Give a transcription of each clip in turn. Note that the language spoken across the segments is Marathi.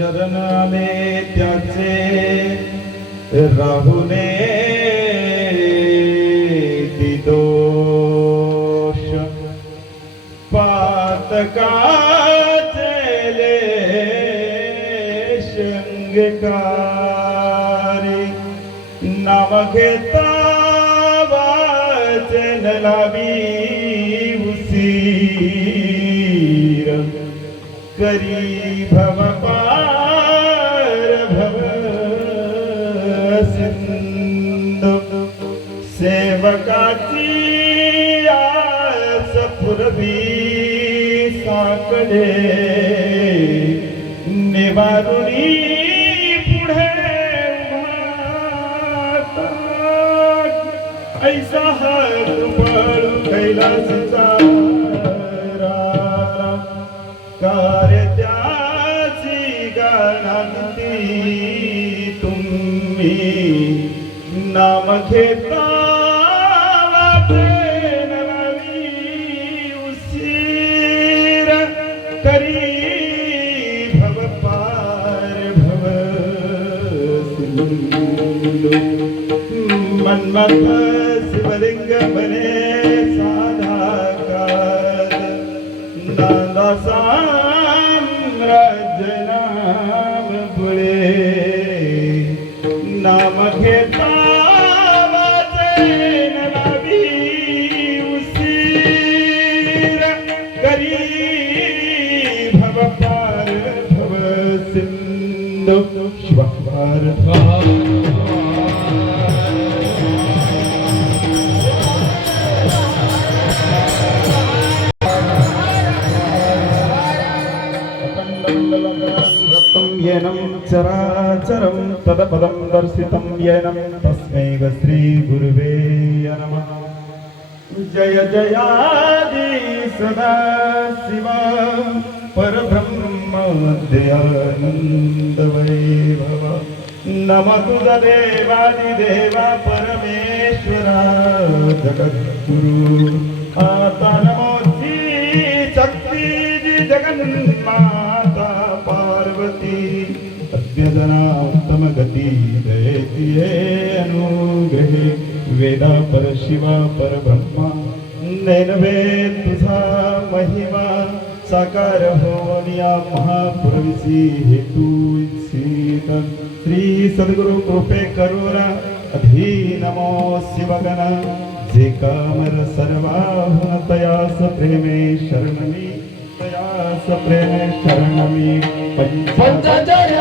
शरण आले त्याचे राहुने दोष पातकाचे शंगकारी नाम घेता वाचन लावी उसीर करी भव पार भव सिंधु सेवकाची आस पुरवी साकडे निवारुणी पुढे ऐसा हात पळू कैलासचा कार्य त्याची गाणांती तुम्ही नाम घेता वाटेन लावी उसीर करी भव पार भव सिंधू मन्मथ शिवलिंग बने साधाकार नांदा साम्राज्य नाम बुळे नाम घेता वाचन लावी उसीर करी भव पार भव सिंधु शिवार येनं चराचरं तदपदं दर्शितं येनं तस्मै श्री गुरुवे नमः। जय जयादि सदा शिव परब्रह्म दयानंद वैभव नमः तुझा देवादिदेवा परमेश्वरा जगद्गुरु आता नमोसी शक्ती जगन्माता पार्वती अद्यजना उत्तम गती दयेती अनुग्रहे वेदा पर शिवा पर ब्रह्मा नैनवे तुझा महिमा साकार होऊन या महापुरविसी हेतू इच्छित श्री सद्गुरु कृपे करुणा अधीनमो शिवगण जे कामर सर्वाहुन तयास प्रेमे शरणमी तयास प्रेमे शरणमी पंचाचार्य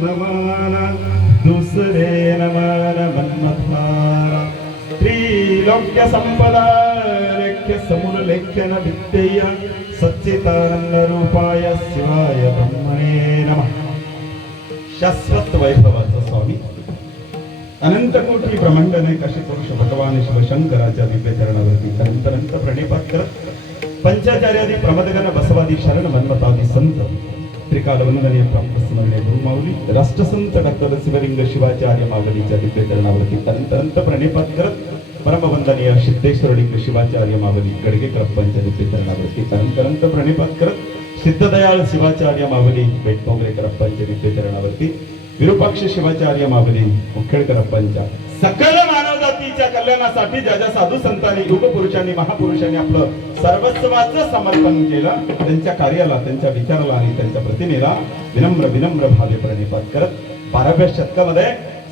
नमन दुसरे नमन मन्मथारा त्रिलोक्य संपदा लेख्य समुल्लेख्यन विद्येय सच्चिदानंद रूपाय शिवाय ब्रह्मणे नमः। शाश्वत वैभवाचा स्वामी अनंत कोटी ब्रह्मांडने कशी पुरुष भगवान शिवशंकराच्या दिव्य चरणावरती अनंत प्रणिपात करत पंचाचार्यादी प्रमदगण बसवादी शरण मन्मतादी संत त्रिकालवंदनीय प्राप्त स्मरणीय गुरुमाऊली राष्ट्रसंत डॉक्टर शिवलिंग शिवाचार्य माऊलीच्या दिव्य चरणावरती अनंत अनंत प्रणिपात करत परमवंदनीय सिद्धेश्वरलिंग शिवाचार्य माऊली गडगेकरप्पांच्या दिव्य चरणावरती अनंत अनंत प्रणिपात करत सिद्धदयाळ शिवाचार्य माऊली बेटपोंगरेकरप्पांच्या दिव्य चरणावरती विरूपाक्ष शिवाचार्य माऊली मुखेडकरप्पांच्या सकल मानव जातीच्या कल्याणासाठी ज्या ज्या साधू संतांनी युग पुरुषांनी महापुरुषांनी आपलं सर्वस्वाचं समर्पण केलं त्यांच्या कार्याला त्यांच्या विचाराला आणि त्यांच्या प्रतिमेला विनम्र विनम्र भावे प्रणिपात करत 12व्या शतकामध्ये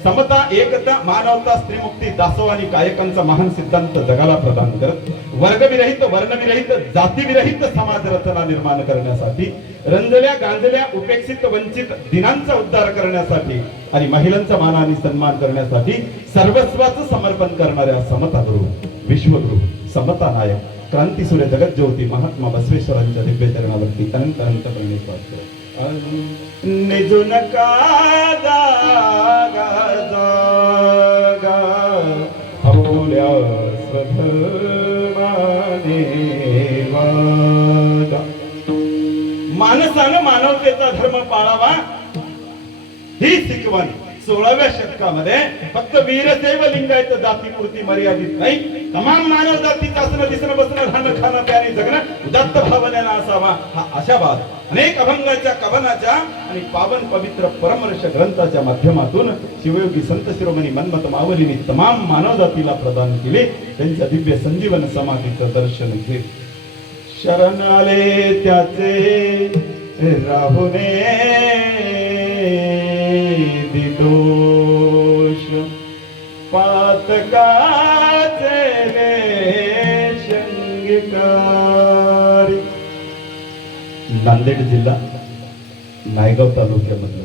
समता एकता मानवता स्त्रीमुक्ती दासोह आणि कायकांचा महान सिद्धांत जगाला प्रदान करत वर्गविरहित वर्णविरहित जातीविरहित समाज रचना निर्माण करण्यासाठी रंजल्या गांजल्या उपेक्षित वंचित दिनांचा उद्धार करण्यासाठी आणि महिलांचा मान आणि सन्मान करण्यासाठी सर्वस्वाचं समर्पण करणाऱ्या समता गुरु विश्वगुरु समता नायक क्रांतीसूर्य जगज्योती महात्मा बसवेश्वरांच्या दिव्य चरणावरती अनंत अनंत प्रणिपात करत निजुन कादा जागा आपल्या स्वधर्माने वागा माणसानं मानवतेचा धर्म पाळावा ही शिकवण 16व्या शतकामध्ये फक्त वीरशैव लिंगायत जातीपुरती मर्यादित नाही तमाम मानव जातीचं असणं दिसणं बसणं राहणं खाणं प्याने जगणं उदात्त भावनेनं असावा हा आशावाद अनेक अभंगाच्या कवनाच्या आणि पावन पवित्र परमर्ष ग्रंथाच्या माध्यमातून शिवयोगी संत शिरोमणी मन्मथ माऊलींनी तमाम मानव जातीला प्रदान केले त्यांच्या दिव्य संजीवन समाधीचं दर्शन घेत शरण आले त्याचे राहुने दोष पातकाचे शंगिकारी नांदेड जिल्हा नायगाव तालुक्यामधलं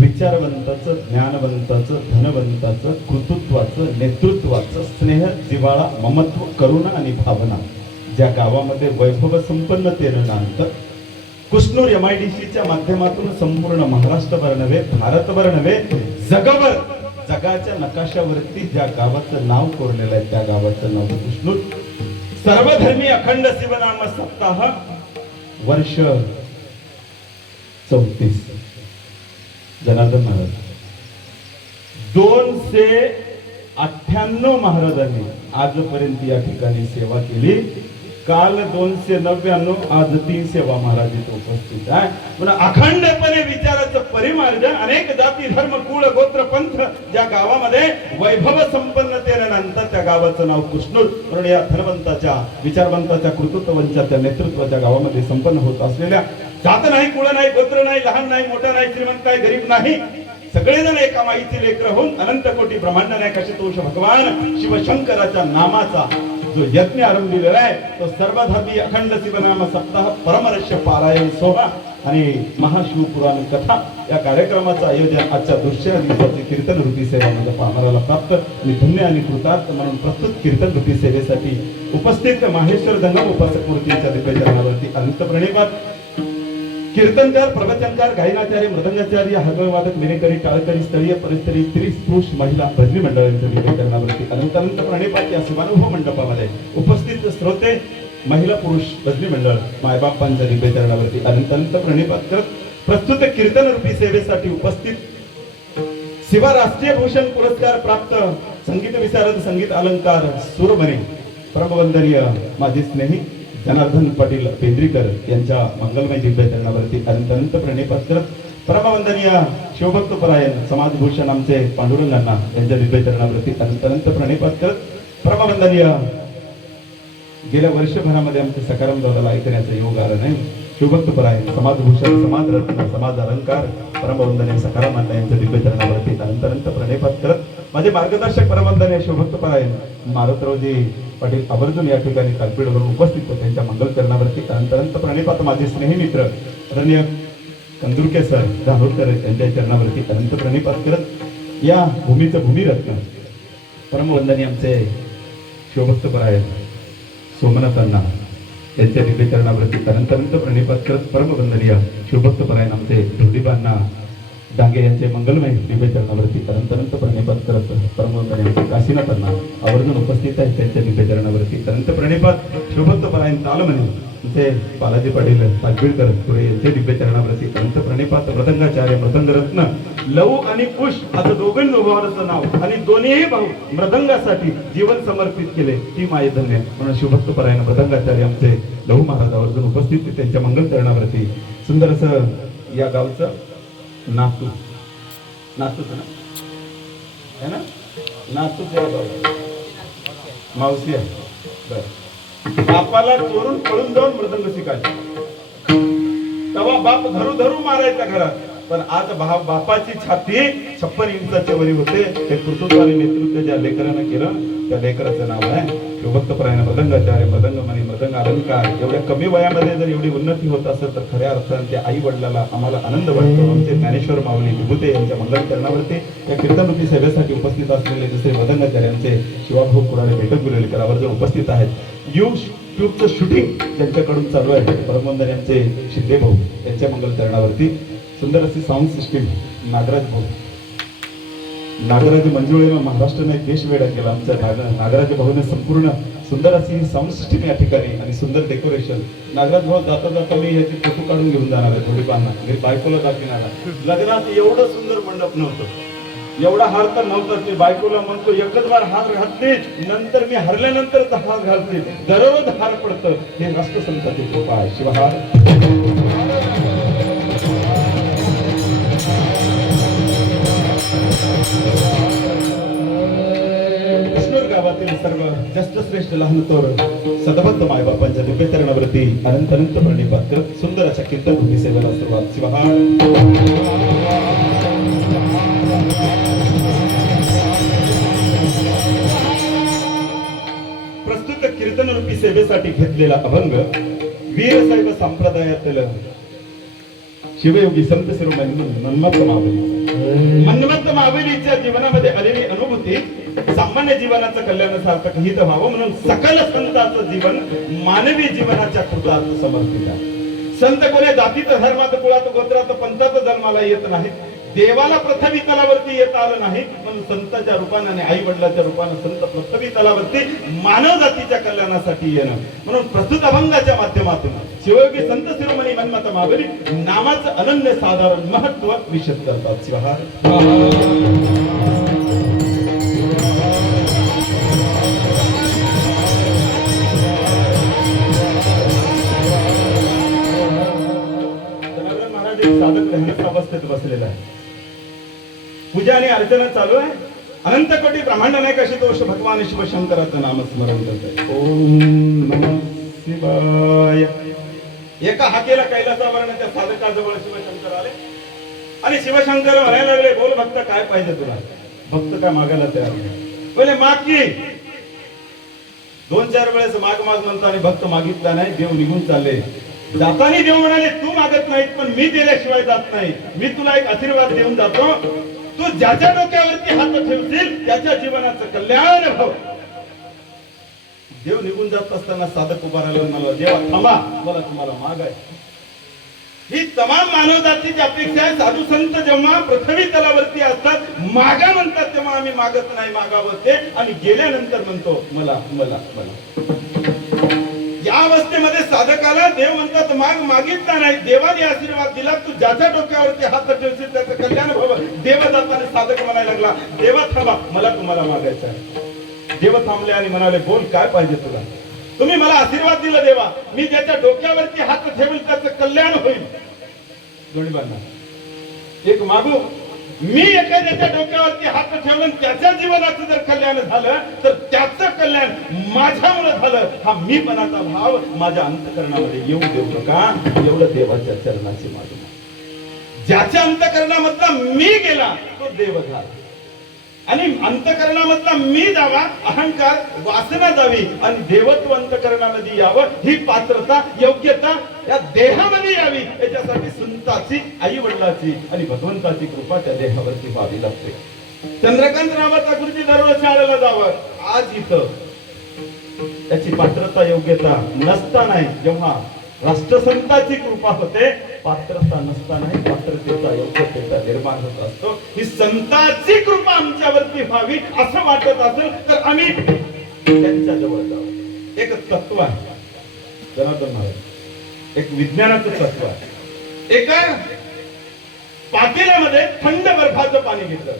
विचारवंताचं ज्ञानवंताचं धनवंताचं कर्तृत्वाचं नेतृत्वाचं स्नेह जिव्हाळा ममत्व करुणा आणि भावना ज्या गावामध्ये वैभव संपन्नतेनं नांदतं कुष्णूर MIDCच्या माध्यमातून संपूर्ण महाराष्ट्रभर नव्हे भारतभर नव्हे जगभर जगाच्या नकाशावरती ज्या गावाचं नाव कोरलेलं आहे त्या गावाचं नाव कुष्णूर सर्वधर्मी अखंड शिवनाम सप्ताह वर्ष 34 जनार्दन महाराज 298 महाराजांनी आजपर्यंत या ठिकाणी सेवा केली काल 299 आज 3 सेवा महाराज इथे उपस्थित आहे पण अखंडपणे विचाराचं परिमार्जन अनेक जाती धर्म कुळ गोत्र पंथ ज्या गावामध्ये वैभव संपन्नतेने नंतर त्या गावाचं नाव कुष्णूर म्हणून या धनवंताच्या विचारवंताच्या कर्तृत्ववंताच्या नेतृत्वाच्या गावामध्ये संपन्न होत असलेल्या जात नाही कुळ नाही गोत्र नाही लहान नाही मोठा नाही श्रीमंत नाही गरीब नाही सगळेजण एका माईचे लेकर होऊन अनंत कोटी ब्रह्मांड नायक आशुतोष भगवान शिवशंकराच्या नामाचा जो यज्ञ आरंभिलेला आहे तो सर्वधर्मी अखंड शिवनाम सप्ताह परमर्ष पारायण सोहळा आणि महाशिवपुराण कथा या कार्यक्रमाचं आयोजन आजच्या दुसऱ्या दिवसाची कीर्तन रूपी सेवा म्हणजे पामराला प्राप्त आणि धन्य आणि कृतार्थ म्हणून प्रस्तुत कीर्तन रूपी सेवेसाठी उपस्थित माहेश्वर जंगम उपासक मूर्तींच्या दिव्यचरणावरती अनंत प्रणिपात कीर्तनकार प्रवचनकार गायनाचार्य मृदंगाचार्य हलवादक मिरेकरी टाळकरी स्थळीय परिसरी स्त्री पुरुष महिला भजनी मंडळांच्या दिव्यचरणावरती अनंत अनंत प्रणिपात या शिवानुभव मंडपामध्ये उपस्थित श्रोते महिला पुरुष भजनी मंडळ मायबापांच्या दिव्यचरणावरती अनंत अनंत प्रणिपात करत प्रस्तुत कीर्तन रूपी सेवेसाठी उपस्थित शिवा राष्ट्रीय भूषण पुरस्कार प्राप्त संगीत विशारद संगीत अलंकार सूरमणी परमवंदनीय माझे स्नेही जनार्दन पाटील पेंद्रीकर यांच्या मंगलमय दिव्यचरणावरती अनंत अनंत प्रणिपात करत परमवंदनीय शिवभक्त परायण समाजभूषण आमचे पांडुरंगांना यांच्या दिव्यचरणावरती अनंत अनंत प्रणिपात करत परमवंदनीय गेल्या वर्षभरामध्ये आमचे सकाराम दादाला ऐकण्याचा योग आला नाही शिवभक्त परायण समाजभूषण समाजरत्न समाज अलंकार परमवंदनीय सकाराम अण्णा यांच्या दिव्यचरणावरती अनंत अनंत प्रणिपात करत माझे मार्गदर्शक परमवंदनीय शिवभक्त परायण मारुतरावजी पाटील आवर्जून या ठिकाणी कालपीठवरून उपस्थित होते त्यांच्या मंगलचरणावरती अनंत अनंत प्रणिपात माझे स्नेही मित्र आदरणीय कंदुरके सर धानोरकर यांच्या चरणावरती अनंत प्रणिपात करत या भूमीचं भूमिरत्न परमवंदनीय आमचे शिवभक्त परायण सोमनाथ अण्णा यांच्या दिव्यचरणावरती अनंत अनंत प्रणिपात करत परमवंदनीय शिवभक्त परायण आमचे ढोलीबांना डांगे यांचे मंगलमय दिव्यचरणावरती अनंत अनंत प्रणिपात करत परमवंदनीय काशीनाथ अण्णा आवर्जून उपस्थित आहेत त्यांच्या दिव्यचरणावरती अनंत प्रणिपात शिवभक्त परायण तालमणी ते बालाजी पाटील पाचबीडकर पुढे यांचे दिव्य चरणाप्रती अनंत प्रणिपात मृदंगाचार्य मृदंग रत्न लव आणि कुश असं दोघांचं भावाचं नाव आणि दोन्हीही भाऊ मृदंगासाठी जीवन समर्पित केले ती माय धन्य म्हणून शिवभक्त परायण मृदंगाचार्य आमचे लहू महाराज आवर्जून उपस्थित त्यांच्या मंगल चरणाप्रती सुंदर असं या गावचं नातूच ना है ना नातूच या गाव मावशी आहे बर बापाला चोरून पळून जाऊन मृदंग शिकायचे तेव्हा बाप धरू धरू मारायचा घरात पण आज बापाची छाती 56 इंचाच्या वरी होते ते कर्तृत्वाने नेतृत्व ज्या लेकरानं केलं त्या लेकराचं नाव आहे शिवभक्त परायण मृदंगाचार्य मृदंगमणी मृदंग अलंकार एवढ्या कमी वयामध्ये जर एवढी उन्नती होत असेल तर खऱ्या अर्थाने त्या आई वडिलाला आम्हाला आनंद वाटतो आमचे ज्ञानेश्वर माऊली विभूते यांच्या मंगल चरणावरती या कीर्तनरूपी सेवेसाठी उपस्थित असलेले दुसरे मृदंगाचार्यांचे शिवाभाऊ कुराडे भेटक गुरेलकर आवर्जून उपस्थित आहेत युट्यूबचं शूटिंग त्यांच्याकडून चालू आहे परमवंदन यांचे शिंदे भाऊ यांच्या मंगल चरणावरती सुंदर अशी साऊंड सिस्टीम नागराज भाऊ नागराज मंजुळेनं महाराष्ट्राने देश वेडा केला आमच्या नागराज भाऊने संपूर्ण सुंदर अशी साऊंड सिस्टीम या ठिकाणी आणि सुंदर डेकोरेशन नागराज भाऊ जाता जाता मी याची फोटो काढून घेऊन जाणार आहे थोडी पाहणार मी बायकोला दाखविणार आहे लग्नात एवढं सुंदर मंडप नव्हतं एवढा हार तर नव्हता मी बायकोला म्हणतो एकच बार हार घालते नंतर मी हरल्यानंतर हार घालते दररोज हार पडतं हे राष्ट्रसंताची कृपा आहे शिवहार कृष्णूर गावातील सर्व ज्येष्ठ श्रेष्ठ लहान थोर सदभक्त मायबापांच्या दिव्य चरणावरती अनंत अनंत प्रणिपात सुंदर अशा कीर्तन सेवेला सुरुवात शिवहार प्रस्तुत कीर्तन रूपी सेवेसाठी घेतलेला अभंग वीरशैव संप्रदायातील शिवयोगी संत शिरोमणी मन्मथ मावेलीच्या जीवनामध्ये आलेली अनुभूती सामान्य जीवनाचं कल्याण सार्थक हित व्हावं म्हणून सकल संतांचं जीवन मानवी जीवनाच्या कृतार्थ समर्पित आहे संत कोणी जातीत धर्मात कुळात गोत्रात पंथात जन्माला येत नाही देवाला पृथ्वी तलावरती येता आलं नाही म्हणून संतांच्या रूपाने आणि आई वडिलांच्या रूपाने संत पृथ्वी तलावरती मानव जातीच्या कल्याणासाठी येणं म्हणून प्रस्तुत अभंगाच्या माध्यमातून शिवयोगी संत शिरोमणी मन्मथ मावेली नामाचं अनन्य साधारण महत्व विशद करतात शिवहार साधक रहस्य अवस्थेत बसलेला आहे पूजा आणि अर्चना चालू आहे अनंत कोटी ब्रह्मांड नायक आशुतोष भगवान शिवशंकराचं नामस्मरण करत आहे ओम नमः शिवाय एका हाकेला कैलासावरून त्या साधकाजवळ शिवशंकर आले आणि शिवशंकर म्हणायला लागले बोल भक्त काय पाहिजे तुला भक्त काय मागायला तयार नाही बोले माग की 2-4 वेळेस माग माग म्हणता आणि भक्त मागितला नाही देव निघून चालले जाताना देव म्हणाले तू मागत नाहीत पण मी दिल्याशिवाय जात नाही मी तुला एक आशीर्वाद देऊन जातो तू ज्याच्या डोक्यावरती हात ठेवशील त्याच्या जीवनाचं कल्याण भाव देव निघून जात असताना साधक उभा राहिला मला देवा थांबा मला तुम्हाला माग आहे ही तमाम मानव जातीची अपेक्षा आहे साधू संत जेव्हा पृथ्वी तलावरती असतात मागा म्हणतात तेव्हा आम्ही मागत नाही मागावं ते आणि गेल्यानंतर म्हणतो मला मला मला या अवस्थेमध्ये साधकाला देव म्हणतात माग मागितला नाही देवाने आशीर्वाद दिला तू ज्याच्या डोक्यावरती हात ठेवशील त्याचं कल्याण व्हावं देव जाताना साधक म्हणायला लागला देवा थांबा मला तुम्हाला मागायचं आहे देव थांबले आणि म्हणाले बोल काय पाहिजे तुला तुम्ही मला आशीर्वाद दिला देवा मी ज्याच्या डोक्यावरती हात ठेवेल त्याचं कल्याण होईल दोन्ही बांधा एक मागू मी एखाद्याच्या डोक्यावरती हात ठेवून त्याच्या जीवनाचं जर कल्याण झालं तर त्याचं कल्याण माझ्यामुळे झालं हा मीपणाचा भाव माझ्या अंतकरणामध्ये येऊ देऊ नका एवढं देवाच्या चरणाची मागणी ज्याच्या अंतकरणामधला मी गेला तो देव झाला आणि अंतकरणामधला मी जावा अहंकार वासना जावी आणि देवत्व अंतकरणामध्ये यावं ही पात्रता योग्यता या देहामध्ये यावी याच्यासाठी संताची आई वडिलाची आणि भगवंताची कृपा त्या देहावरती व्हावी लागते चंद्रकांत नावाचा गुरुजी दररोज शाळेला जावं आज इथं त्याची पात्रता योग्यता नसताना जेव्हा राष्ट्रसंताची कृपा होते पात्रता नसताना पात्रतेचा योग्यतेचा निर्माण होत असतो ही संतांची कृपा आमच्यावरती व्हावी असं वाटत असेल तर आम्ही त्यांच्या जवळ जाऊ एक तत्व आहे जनार्दन महाराज एक विज्ञानाचं तत्व आहे. एका पातेल्यामध्ये थंड बर्फाचं पाणी घेतलं,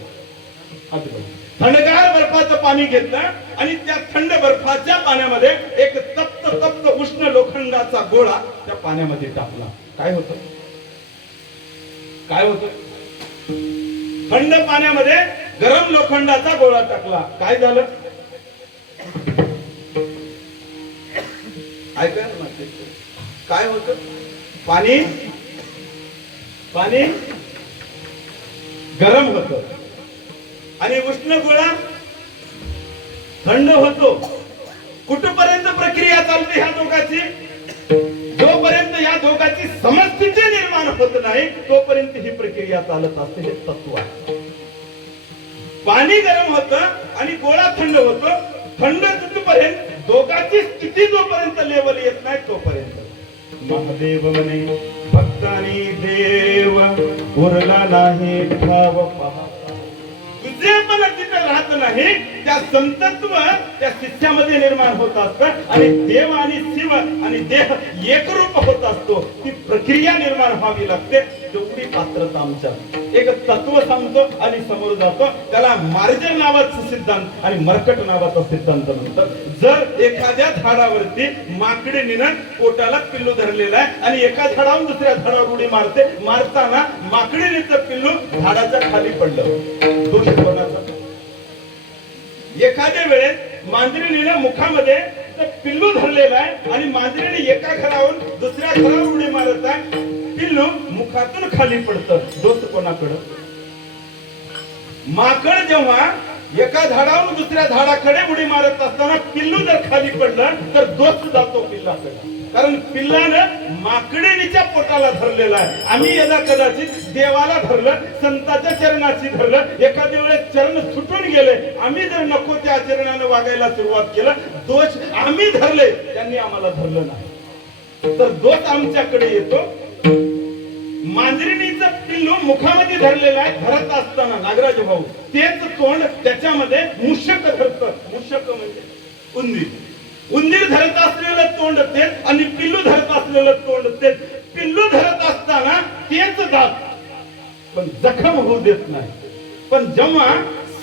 थंडगार बर्फाचं पाणी घेतलं आणि त्या थंड बर्फाच्या पाण्यामध्ये एक तप्त तप्त उष्ण लोखंडाचा गोळा त्या पाण्यामध्ये टाकला. काय होतं? काय होतं? थंड पाण्यामध्ये गरम लोखंडाचा गोळा टाकला, काय झालं? ऐका ना, काय होतं? पाणी पाणी गरम होतं आणि उष्ण गोळा थंड होतो. कुठपर्यंत प्रक्रिया चालते ह्या दोघांची? जोपर्यंत या दोघांची समस्थिती निर्माण होत नाही तोपर्यंत ही प्रक्रिया चालत असते. हे तत्व आहे. पाणी गरम होतं आणि गोळा थंड होतो. थंड तिथपर्यंत दोघांची स्थिती जोपर्यंत लेवल येत नाही तोपर्यंत. महादेव म्हणे भक्तानी देव उरला नाही ठाव पहा. तुझे पण तिथे राहत नाही, त्या संतत्व त्या शिष्यामध्ये निर्माण होत असतं आणि देव आणि शिव आणि देह एकरूप होत असतो. ती प्रक्रिया निर्माण व्हावी लागते. जेवढी पात्रता आमच्या एक तत्व सांगतो आणि समोर जातो. त्याला मार्जर नावाचा सिद्धांत आणि मर्कट नावाचा सिद्धांत म्हणतात. जर एखाद्या झाडावरती माकडीनं पोटाला पिल्लू धरलेला आहे आणि एका झाडावरून दुसऱ्या झाडावर उडी मारते, मारताना माकडीचं पिल्लू झाडाच्या खाली पडलं, दोष कोणाचा? एखाद्या वेळेस मांजरीनं मुखामध्ये पिल्लू धरलेला आहे आणि मांजरीने एका घरावरून दुसऱ्या घरावर उडी मारत आहे, पिल्लू मुखातून खाली पडतं, दोष कोणाकडं? माकड जेव्हा एका झाडावरून दुसऱ्या झाडाकडे उडी मारत असताना पिल्लू जर खाली पडलं तर दोष जातो पिल्लाकडे. कारण पिल्लानं माकडिणीच्या पोटाला धरलेला आहे. आम्ही याला कदाचित देवाला धरलं, संताच्या चरणाची धरलं, एखाद्या वेळेस चरण सुटून गेले, आम्ही जर नको त्या चरणानं वागायला सुरुवात केलं, दोष आम्ही धरले, त्यांनी आम्हाला धरलं नाही, तर दोष आमच्याकडे येतो. मांजरीणीचं पिल्लू मुखामध्ये धरलेलं आहे. धरत असताना नागराज भाऊ तेच तोंड त्याच्यामध्ये मुशक धरतं. मुशक म्हणजे उंदीर. उंदीर धरत असलेलं तोंड तेच आणि पिल्लू धरत असलेलं तोंड तेच. पिल्लू धरत असताना तेच दात, पण जखम होऊ देत नाही. पण जेव्हा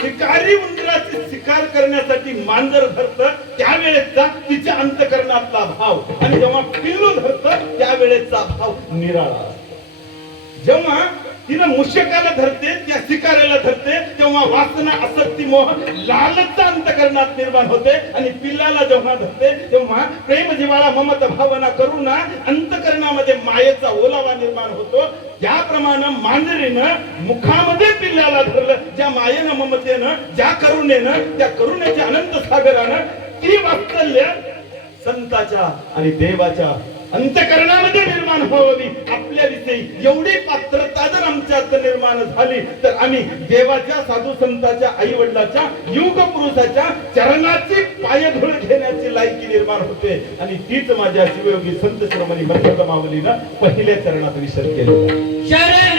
शिकारी उंदराची शिकार करण्यासाठी मांजर धरतं त्यावेळेचा तिच्या अंतकरणातला भाव आणि जेव्हा पिल्लू धरतं त्यावेळेचा भाव निराळा. जेव्हा तिनं मुशकाला धरते, त्या शिकाऱ्याला धरते, तेव्हा वासना, आसक्ती, मोह, लालच अंतकरणात निर्माण होते आणि पिल्लाला जेव्हा धरते तेव्हा प्रेम, जिव्हाळा, ममता, भावना, करुणा अंतकरणामध्ये मायेचा ओलावा निर्माण होतो. ज्याप्रमाणे मांजरीनं मुखामध्ये पिल्लाला धरलं, ज्या मायेनं, ममतेनं, ज्या करुणेनं, त्या करुणेच्या अनंत सागरानं ती वात्सल्य संताच्या आणि देवाच्या अंतकरणामध्ये निर्माण व्हावी. आपल्याविषयी एवढी पात्रता जर आमच्यात निर्माण झाली तर आम्ही देवाच्या, साधू संतांच्या, आई वडिलांच्या, युग पुरुषाच्या चरणाची पायधूळ घेण्याची लायकी निर्माण होते आणि तीच माझ्या शिवयोगी संत शिरोमणी भक्त माऊलीनं पहिल्या चरणात विसर केलेला. शरण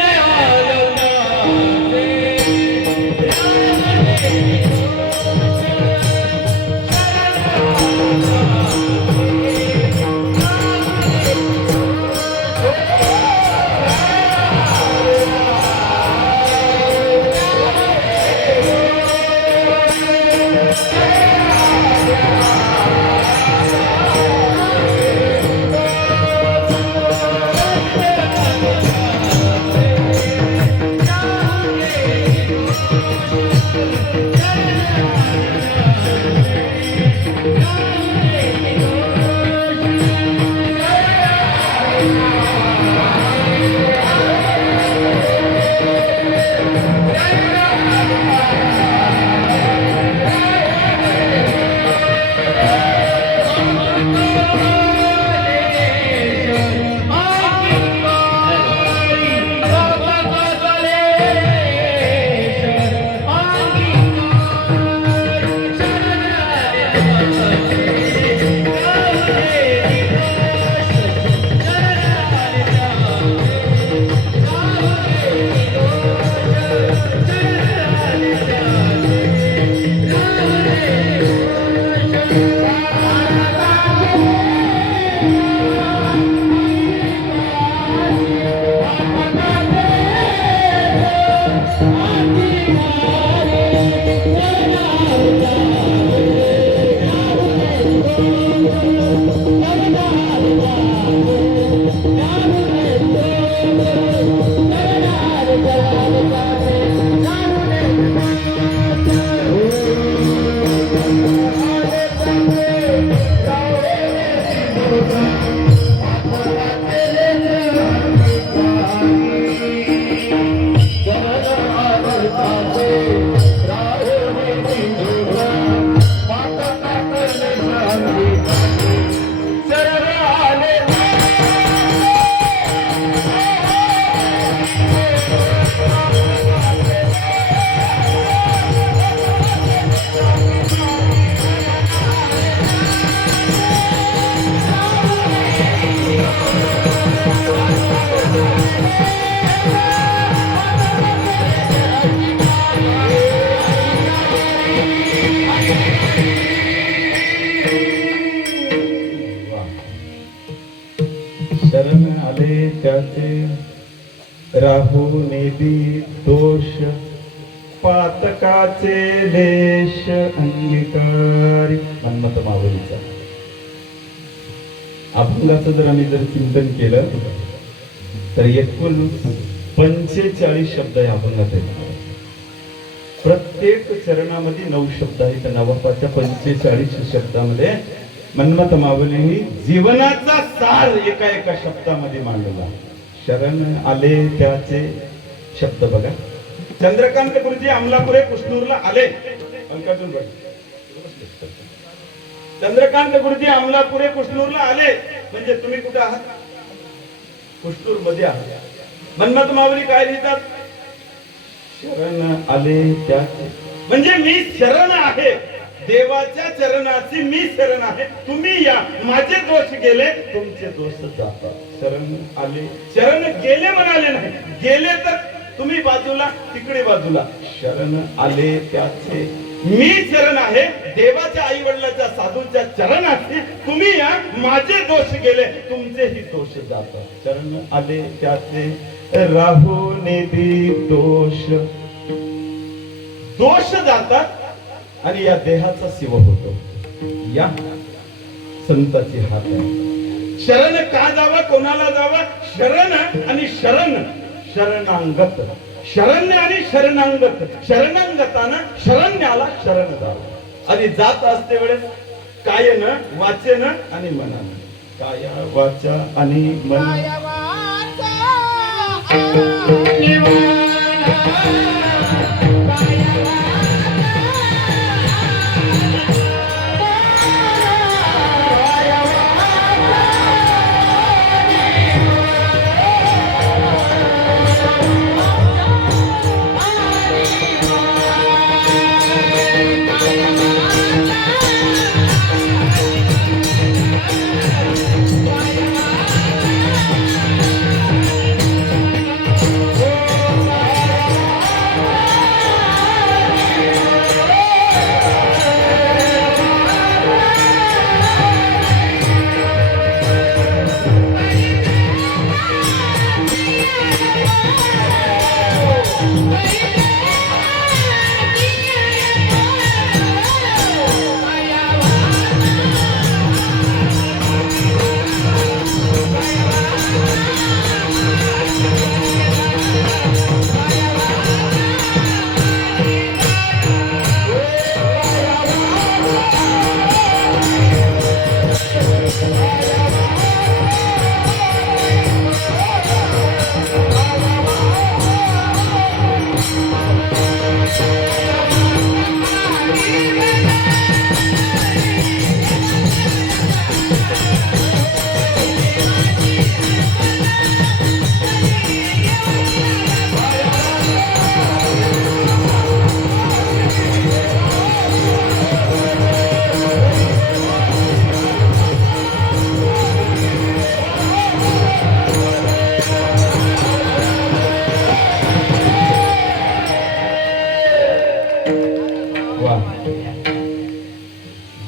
राहुनिधी दोष पातकाचे लेश अंगीकारी मन्मथ मावलीचा. अभंगाचं जर आम्ही चिंतन केलं तर एकूण 45 शब्द या अभंगात आहेत. प्रत्येक चरणामध्ये 9 शब्द आहेत. नवापाच्या 45 शब्दामध्ये मन्मथ मावलींनी जीवनाचा सार एका एका शब्दामध्ये मांडला. शरण आले त्याचे शब्द बघा. चंद्रकांत गुरुजी अमलापुरे कुष्णूरला आले. चंद्रकांत गुरुजी अमलापुरे कुष्णूरला आले म्हणजे तुम्ही कुठे आहात? कुष्णूर मध्ये आहात. मन्मथ मावली काय लिहितात? शरण आले त्याचे म्हणजे मी शरण आहे, देवाच्या चरणाची मी शरण आहे. तुम्ही या, माझे दोष गेले, तुमचे दोष जातात. शरण आले, शरण गेले म्हणाले नाही. गेले तर तुम्ही बाजूला, तिकडे बाजूला. शरण आले त्याचे मी शरण आहे, देवाच्या आई वडिलाच्या साधूच्या चरणाचे तुम्ही या, माझे दोष गेले, तुमचेही दोष जातात. शरण आले त्याचे राहुनिधी दोष. दोष जातात आणि या देहाचा शिव होतो. या संताची हात आहे. शरण का जावा, कोणाला जावा? शरण आणि शरण, शरणांगत. शरण्य आणि शरणांगत. शरणांगताना शरण्याला शरण जावं. आणि जात असते वेळेस कायनं, वाचेनं आणि मनानं. काया वाचा आणि मन.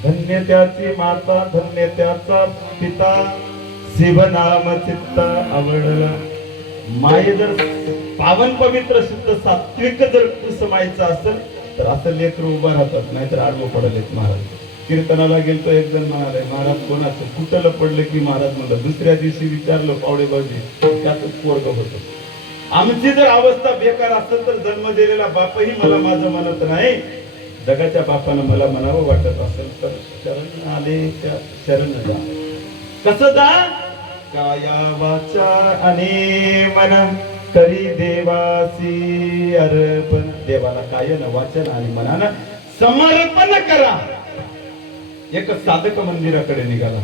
धन्य त्याची माता, धन्य त्याचा पिता, शिव नाम चित्ता आवडला. माये जर पावन पवित्र शुद्ध सात्विक जर कुसमायचं असेल तर असं लेकर उभं राहतात, नाहीतर आडवं पडलेत. महाराज कीर्तनाला गेलतो, एक जण म्हणाले महाराज कोणाचं कुठलं पडलं की महाराज म्हणलं. दुसऱ्या दिवशी विचारलं पावडे बाजी त्याच पोरग होतं. आमची जर अवस्था बेकार असेल तर जन्म दिलेला बापही मला माझं म्हणत नाही, जगाच्या बापानं मला म्हणावं वाटत असेल तर शरण आले त्या शरण जा. कसं जा? काया वाचा आणि मन करी देवासी अर्पण. देवाला कायन वाचन आणि मनानं समर्पण करा. एक साधक मंदिराकडे निघाला.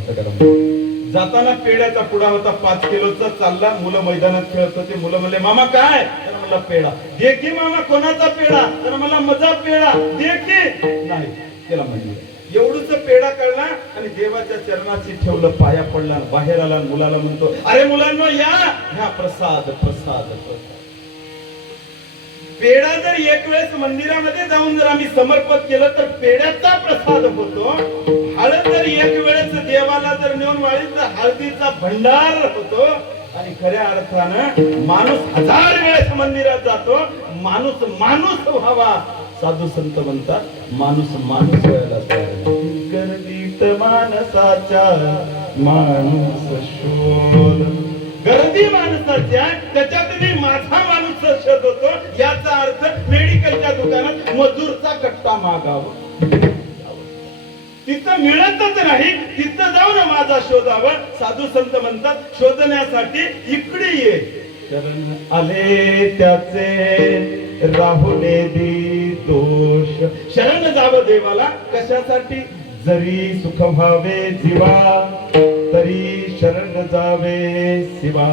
जाताना पेड्याचा पुडा होता 5 किलोचा. चालला, मुलं मैदानात खेळत होते. मुलं म्हणले मामा काय? तर मला पेढा दे की. मामा कोणाचा पेढा? तर मला माझा पेढा दे की. नाही त्याला म्हणजे एवढंच पेढा कळला आणि देवाच्या चरणाची ठेवलं, पाया पडला, बाहेर आला. मुलाला म्हणतो अरे मुलांनो या, ह्या प्रसाद प्रसाद प्रसाद. पेढा जर एक वेळेस मंदिरामध्ये जाऊन जर आम्ही समर्पित केलं तर पेढ्याचा प्रसाद होतो. हळद जर एक वेळेस देवाला जर नेऊन वाळली तर हळदीचा भंडार होतो. आणि खऱ्या अर्थानं माणूस 1000 वेळेस मंदिरात जातो, माणूस माणूस व्हावा साधू संत म्हणतात माणूस माणूस व्हायला तयार नाही. गर्दीत माणसाच्या माणूस शोध, गर्दी माणसाच्या त्याच्यात मी माझा माणूस शोधतो. याचा अर्थ मेडिकलच्या दुकानात मजूरचा कट्टा मागावा, तिथं मिळतच नाही, तिथं जाऊन माझा शोधावा. साधू संत म्हणतात शोधण्यासाठी इकडे ये. शरण आले त्याचे राहुले दी दोष. शरण जावं देवाला कशासाठी? जरी सुख व्हावे जीवा तरी शरण जावे शिवा.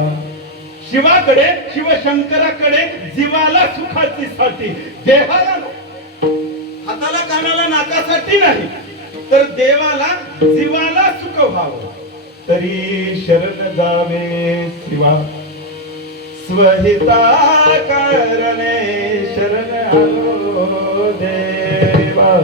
शिवाकडे शिवशंकराकडे जीवाला सुखाची साठी, देहाला हाताला कानाला नाकासाठी नाही, तर देवाला जीवाला सुख व्हावं तरी शरण जावे शिवा. स्वहिता करणे शरण आलो देवा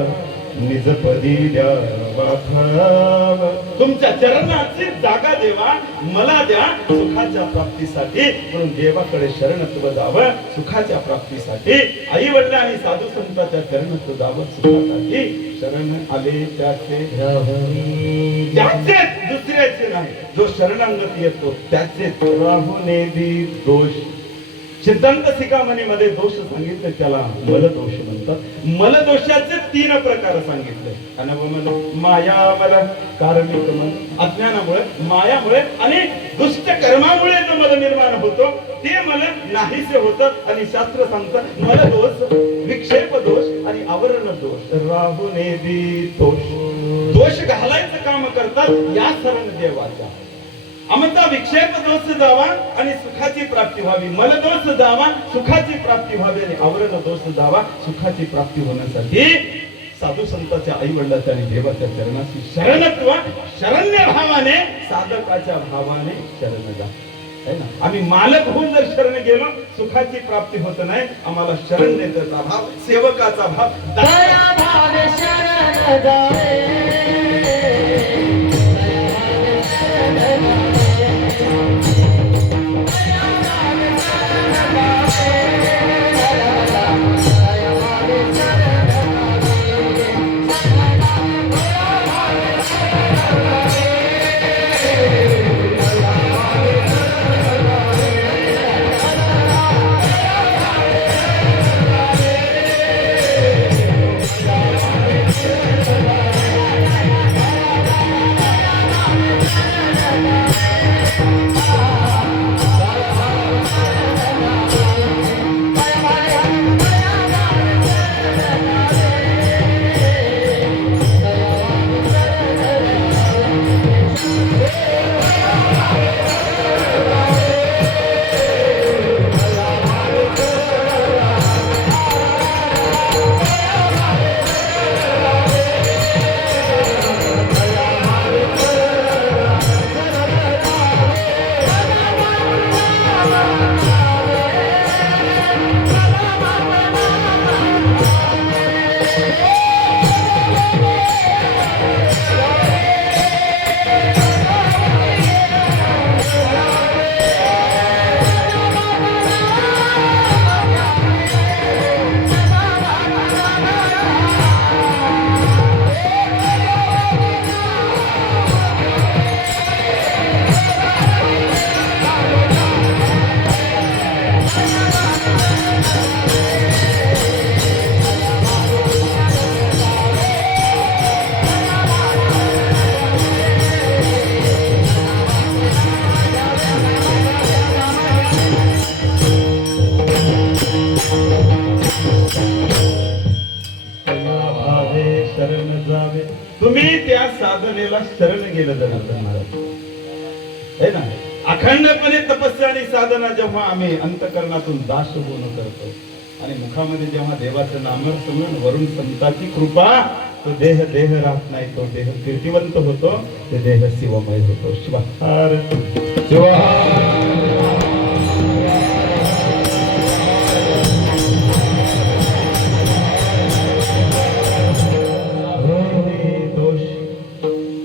निजपदी द्यावा ठाव. तुमच्या चरणाची जागा देवा मला द्या सुखाच्या प्राप्तीसाठी. म्हणून देवाकडे शरणत्व जावं सुखाच्या प्राप्तीसाठी. आई वडील आणि साधू संतांच्या चरणात जावं सुखासाठी. शरण आले त्याचे दुसऱ्याचे नाही. जो शरणांगत येतो त्याचे राहुने दी दोष. सिद्धांत शिखामणीमध्ये दोष सांगितले त्याला मलदोष म्हणतात. मलदोषाचे 3 प्रकार सांगितले. माया मल, कार्मिक मल, अज्ञानामुळे मायामुळे आणि दुष्ट कर्मामुळे जो मल निर्माण होतो ते मल नाहीसे होतात. आणि शास्त्र सांगतात मलदोष, विक्षेप दोष आणि आवरण दोष. राहुने दी दोष, दोष घालायचं काम करतात या शरण देवाच्या. आमचा विक्षेप दोष जावा आणि सुखाची प्राप्ती व्हावी, मल दोष जावा सुखाची प्राप्ती व्हावी आणि आवरण दोष जावा सुखाची प्राप्ती होण्यासाठी साधू संतांच्या आई वडिलांच्या आणि देवाच्या चरणाशी शरणत्व. शरण्य भावाने साधकाच्या भावाने शरण जा. है ना. आम्ही मालक होऊन जर शरण गेलो सुखाची प्राप्ती होत नाही. आम्हाला शरण नेत्याचा भाव, सेवकाचा भाव, दया भाव शरण जावे. तुम्ही त्या साधनेला शरण गेलं जनार्दन महाराज. है ना. अखंडपणे तपस्या आणि साधना जेव्हा आम्ही अंतकरणातून दास होऊन करतो आणि मुखामध्ये जेव्हा देवाचं नाम समरून वरून संताची कृपा, तो देह देह राहत नाही, तो देह कीर्तिवंत होतो, ते देह शिवमय होतो. शिवाहार शिवाहार.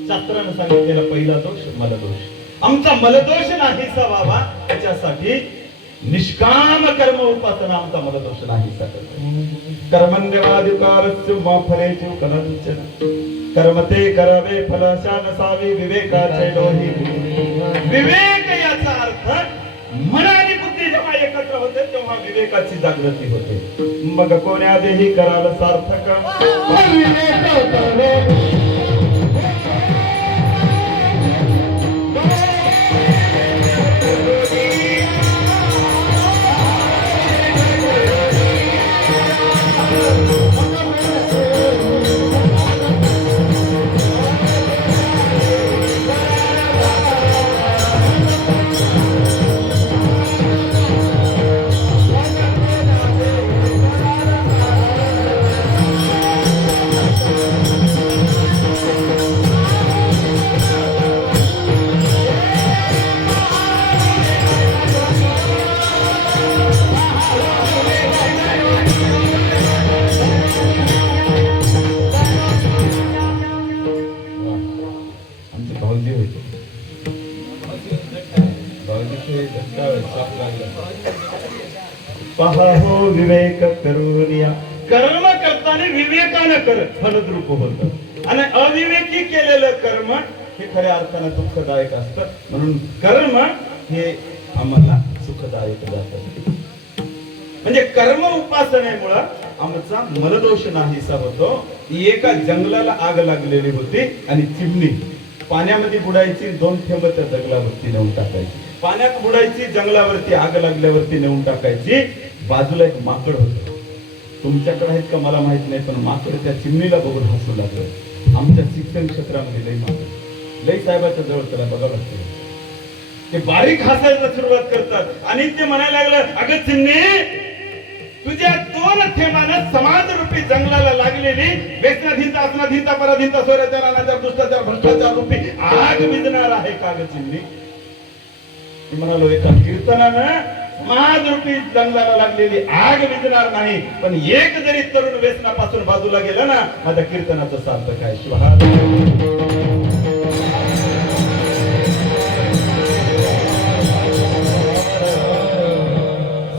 शास्त्रानं सांगितलेला पहिला दोष मलदोष. आमचा मलदोष नाहीसा व्हावा त्यासाठी निष्काम कर्म उपासना आमचा मलदोष नाही सकत कर्मण्यवादिकारस्य मा फलेषु कलंचन कर्म ते करावे फलाशा नसावे विवेकाचे लोही विवेक याचा अर्थ मन आणि बुद्धी जेव्हा एकत्र होते तेव्हा विवेकाची जागृती होते मग कोण्या देही कराल सार्थक पहा हो विवेक करूनिया कर्म करताना विवेकानं कर फलद्रूप होत आणि अविवेकी केलेलं कर्म हे खऱ्या अर्थानं दुःखदायक असतं म्हणून कर्म हे आम्हाला सुखदायक जातं म्हणजे कर्म उपासनेमुळे आमचा मलदोष नाहीसा होतो एका जंगलाला आग लागलेली होती आणि चिमणी पाण्यामध्ये बुडायची 2 थेंब त्या जंगलावरती नेऊन टाकायची पाण्यात बुडायची जंगलावरती आग लागल्यावरती नेऊन टाकायची बाजूला एक माकड होतं तुमच्याकडे आहेत का मला माहित नाही पण माकड त्या चिमणीला बघून हसू लागलं आमच्या शिक्षण क्षेत्रामध्ये लई माकड लई साहेबाच्या जवळ त्याला बघावं लागतं ते बारीक हसायला सुरुवात करतात आणि ते म्हणायला लागलं अगं चिमणी तुझ्या 2 थेंबानं समाज रूपी जंगलाला लागलेली व्यसनाधीनता असनाधीनता पराधीनता स्वैराचार अनाचार दुष्टाचार भ्रष्टाचार रूपी आग विझणार आहे का ग चिमणी म्हणालो एका कीर्तनानं समाज रूपी जंगलाला लागलेली आग विझणार नाही पण एक जरी तरुण व्यसनापासून बाजूला गेला ना आता कीर्तनाचं सार्थक आहे शिवहा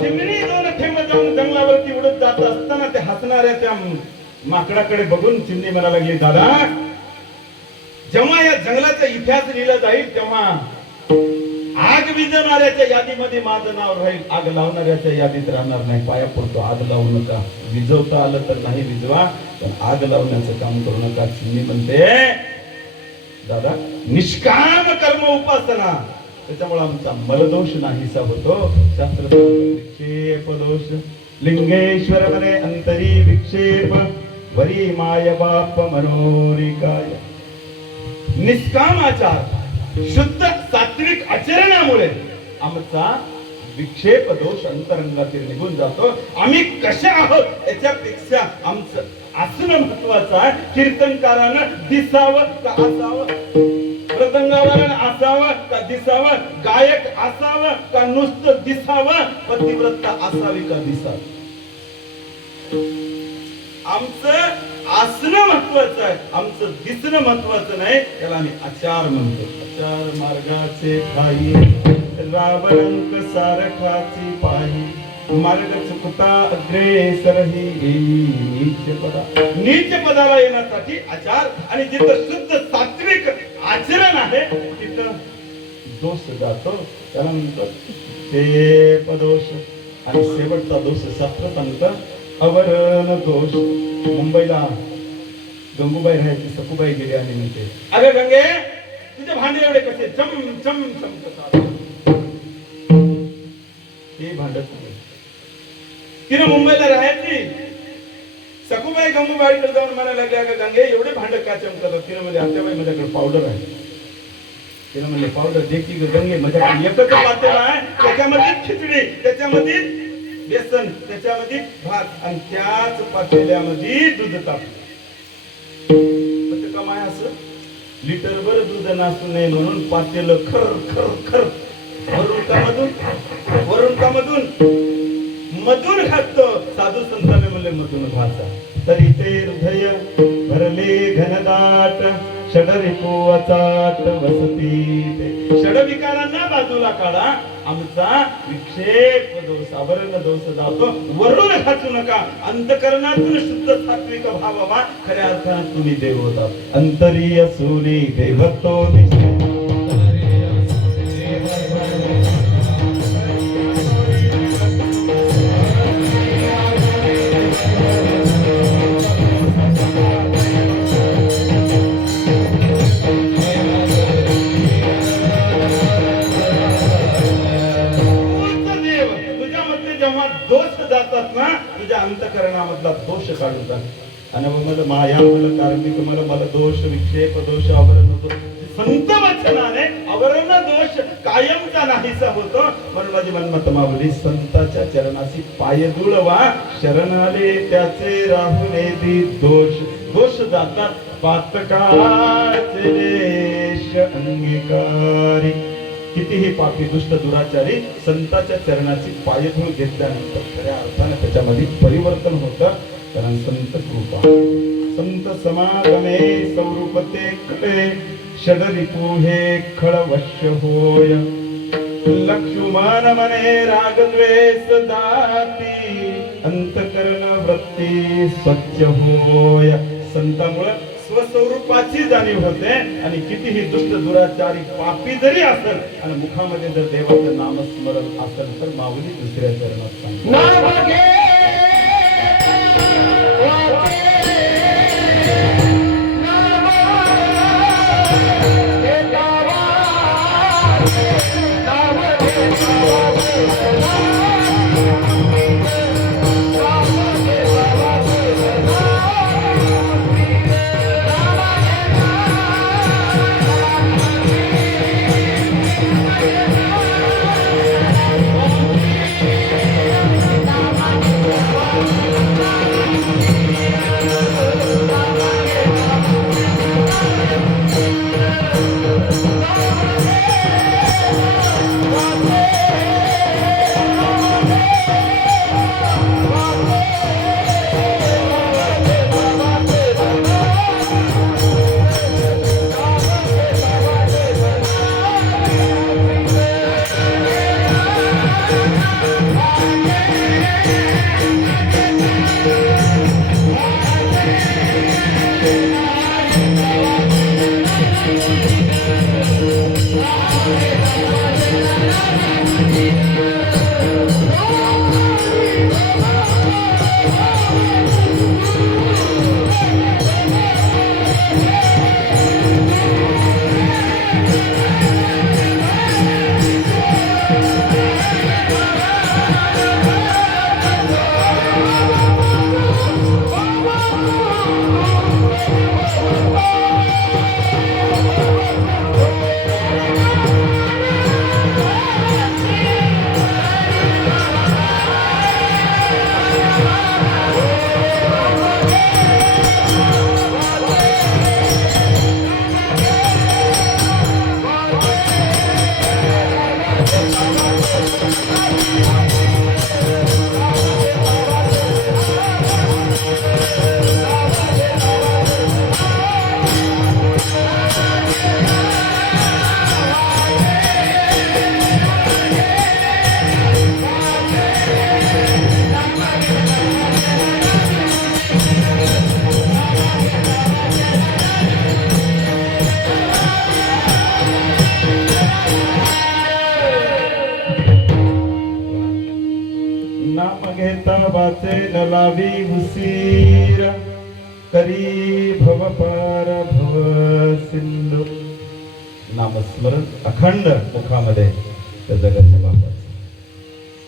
चिमणी 2 थेंब जाऊन जंगलावरती उडत जात असताना ते हसणाऱ्या त्या माकडाकडे बघून चिमणी म्हणायला लागली दादा जेव्हा या जंगलाचा इतिहास लिहिला जाईल तेव्हा आग विझणाऱ्याच्या यादीमध्ये माझं नाव राहील आग लावणाऱ्याच्या यादीत राहणार नाही पाया पडतो आग लावू नका विझवता आलं तर नाही विझवा पण आग लावण्याचं काम करू नका चिमणी म्हणते दादा निष्काम कर्म उपासना त्याच्यामुळे आमचा मलदोष नाहीसा होतो शास्त्र विक्षेप दोष लिंगेश्वर मने अंतरी विक्षेप वरी माय बाप मनोरिकाय निष्काम आचार शुद्ध सात्विक आचरणामुळे आमचा विक्षेप दोष अंतरंगातील निघून जातो आम्ही कशा आहोत याच्यापेक्षा आमचं असणं महत्वाचं आहे कीर्तनकारानं दिसावं का असावं मृदंगावाला असावं का दिसावं गायक असावं का नुसतं दिसावं पतिव्रता असावी का दिसावं आमचं असणं महत्वाचं आहे आमचं दिसणं महत्वाचं नाही त्याला आम्ही आचार म्हणतो आचार मार्गाचे पायी रावणंक सारखाची पायी मार्ग चुकता अग्रेसर ही नीच पदाला येण्यासाठी आचार आणि जिथं शुद्ध सात्विक आचरण आहे तिथं दोष जातो त्याला म्हणतात शेपदोष आणि शेवटचा दोष शास्त्र सांगतं अवरण दोष मुंबईला गंगूबाई राहायची सखूबाई गेली आणि म्हणते अरे गंगे तुझे भांडे एवढे कसे चम चम चमकतात हे भांडत तिने मुंबईला राहायची सखूबाई गंगूबाईकडे जाऊन म्हणायला लागले अगं गंगे एवढे भांड का चमकतात तिने म्हणजे आत्याबाई माझ्याकडे पावडर आहे तिने म्हणले पावडर दे की गंगे माझ्याकडे एकच पातेलं आहे त्याच्यामध्ये खिचडी त्याच्यामध्ये बेसन त्याच्यामध्ये भात आणि त्याच पातेल्यामध्ये दूध टाकलं कमाय असं लिटरभर दूध नसू नये म्हणून पातेलं खर खर खर वरून का मधून खातो साधू संतांनी म्हणले मधून भाचा तरी ते हृदय भरले घनदाट षडरिपू अचाट वसती षड विकारांना बाजूला काढा आमचा विक्षेप दोष आवरण दोष जातो वरून घातू नका अंतकरणातून शुद्ध सात्विक भाव वा खऱ्या अर्थाने तुम्ही देव होतात अंतरीय सुनी देवतो तुझ्या अंतकरणामधला दोष काढून टाक आणि मग मला माया मला कार्मिक मला दोष विक्षेप दोष आवरण होतो संत वचनाने आवरण दोष कायमचा नाहीसा होतो म्हणून माझी मनमत मावली संताच्या चरणाशी पाय जुळवा शरण आले त्याचे राहुले दी दोष जातात पातकाचे देश अंगीकारी कितीही पापी दुष्ट दुराचारी संताच्या चरणाची पायधूळ घेतल्यानंतर खऱ्या अर्थाने त्याच्यामध्ये परिवर्तन होतं कारण संत कृपा संत समागमे सौरूपते कळे षडरिपू हे खळवश्य होय लक्ष्मण मने रागद्वेष दाती अंतकरण वृत्ती स्वच्छ होय संतामुळे स्वस्वरूपाची जाणीव होते आणि कितीही दुष्ट दुराचारी पापी जरी असेल आणि मुखामध्ये जर देवाचं नामस्मरण असेल तर माऊली दुसऱ्या चरणात सांगते वाचे न लावी उसीर करी भव पार भव सिंधू नामस्मरण अखंड मुखामध्ये त्या जगाच्या बापाचं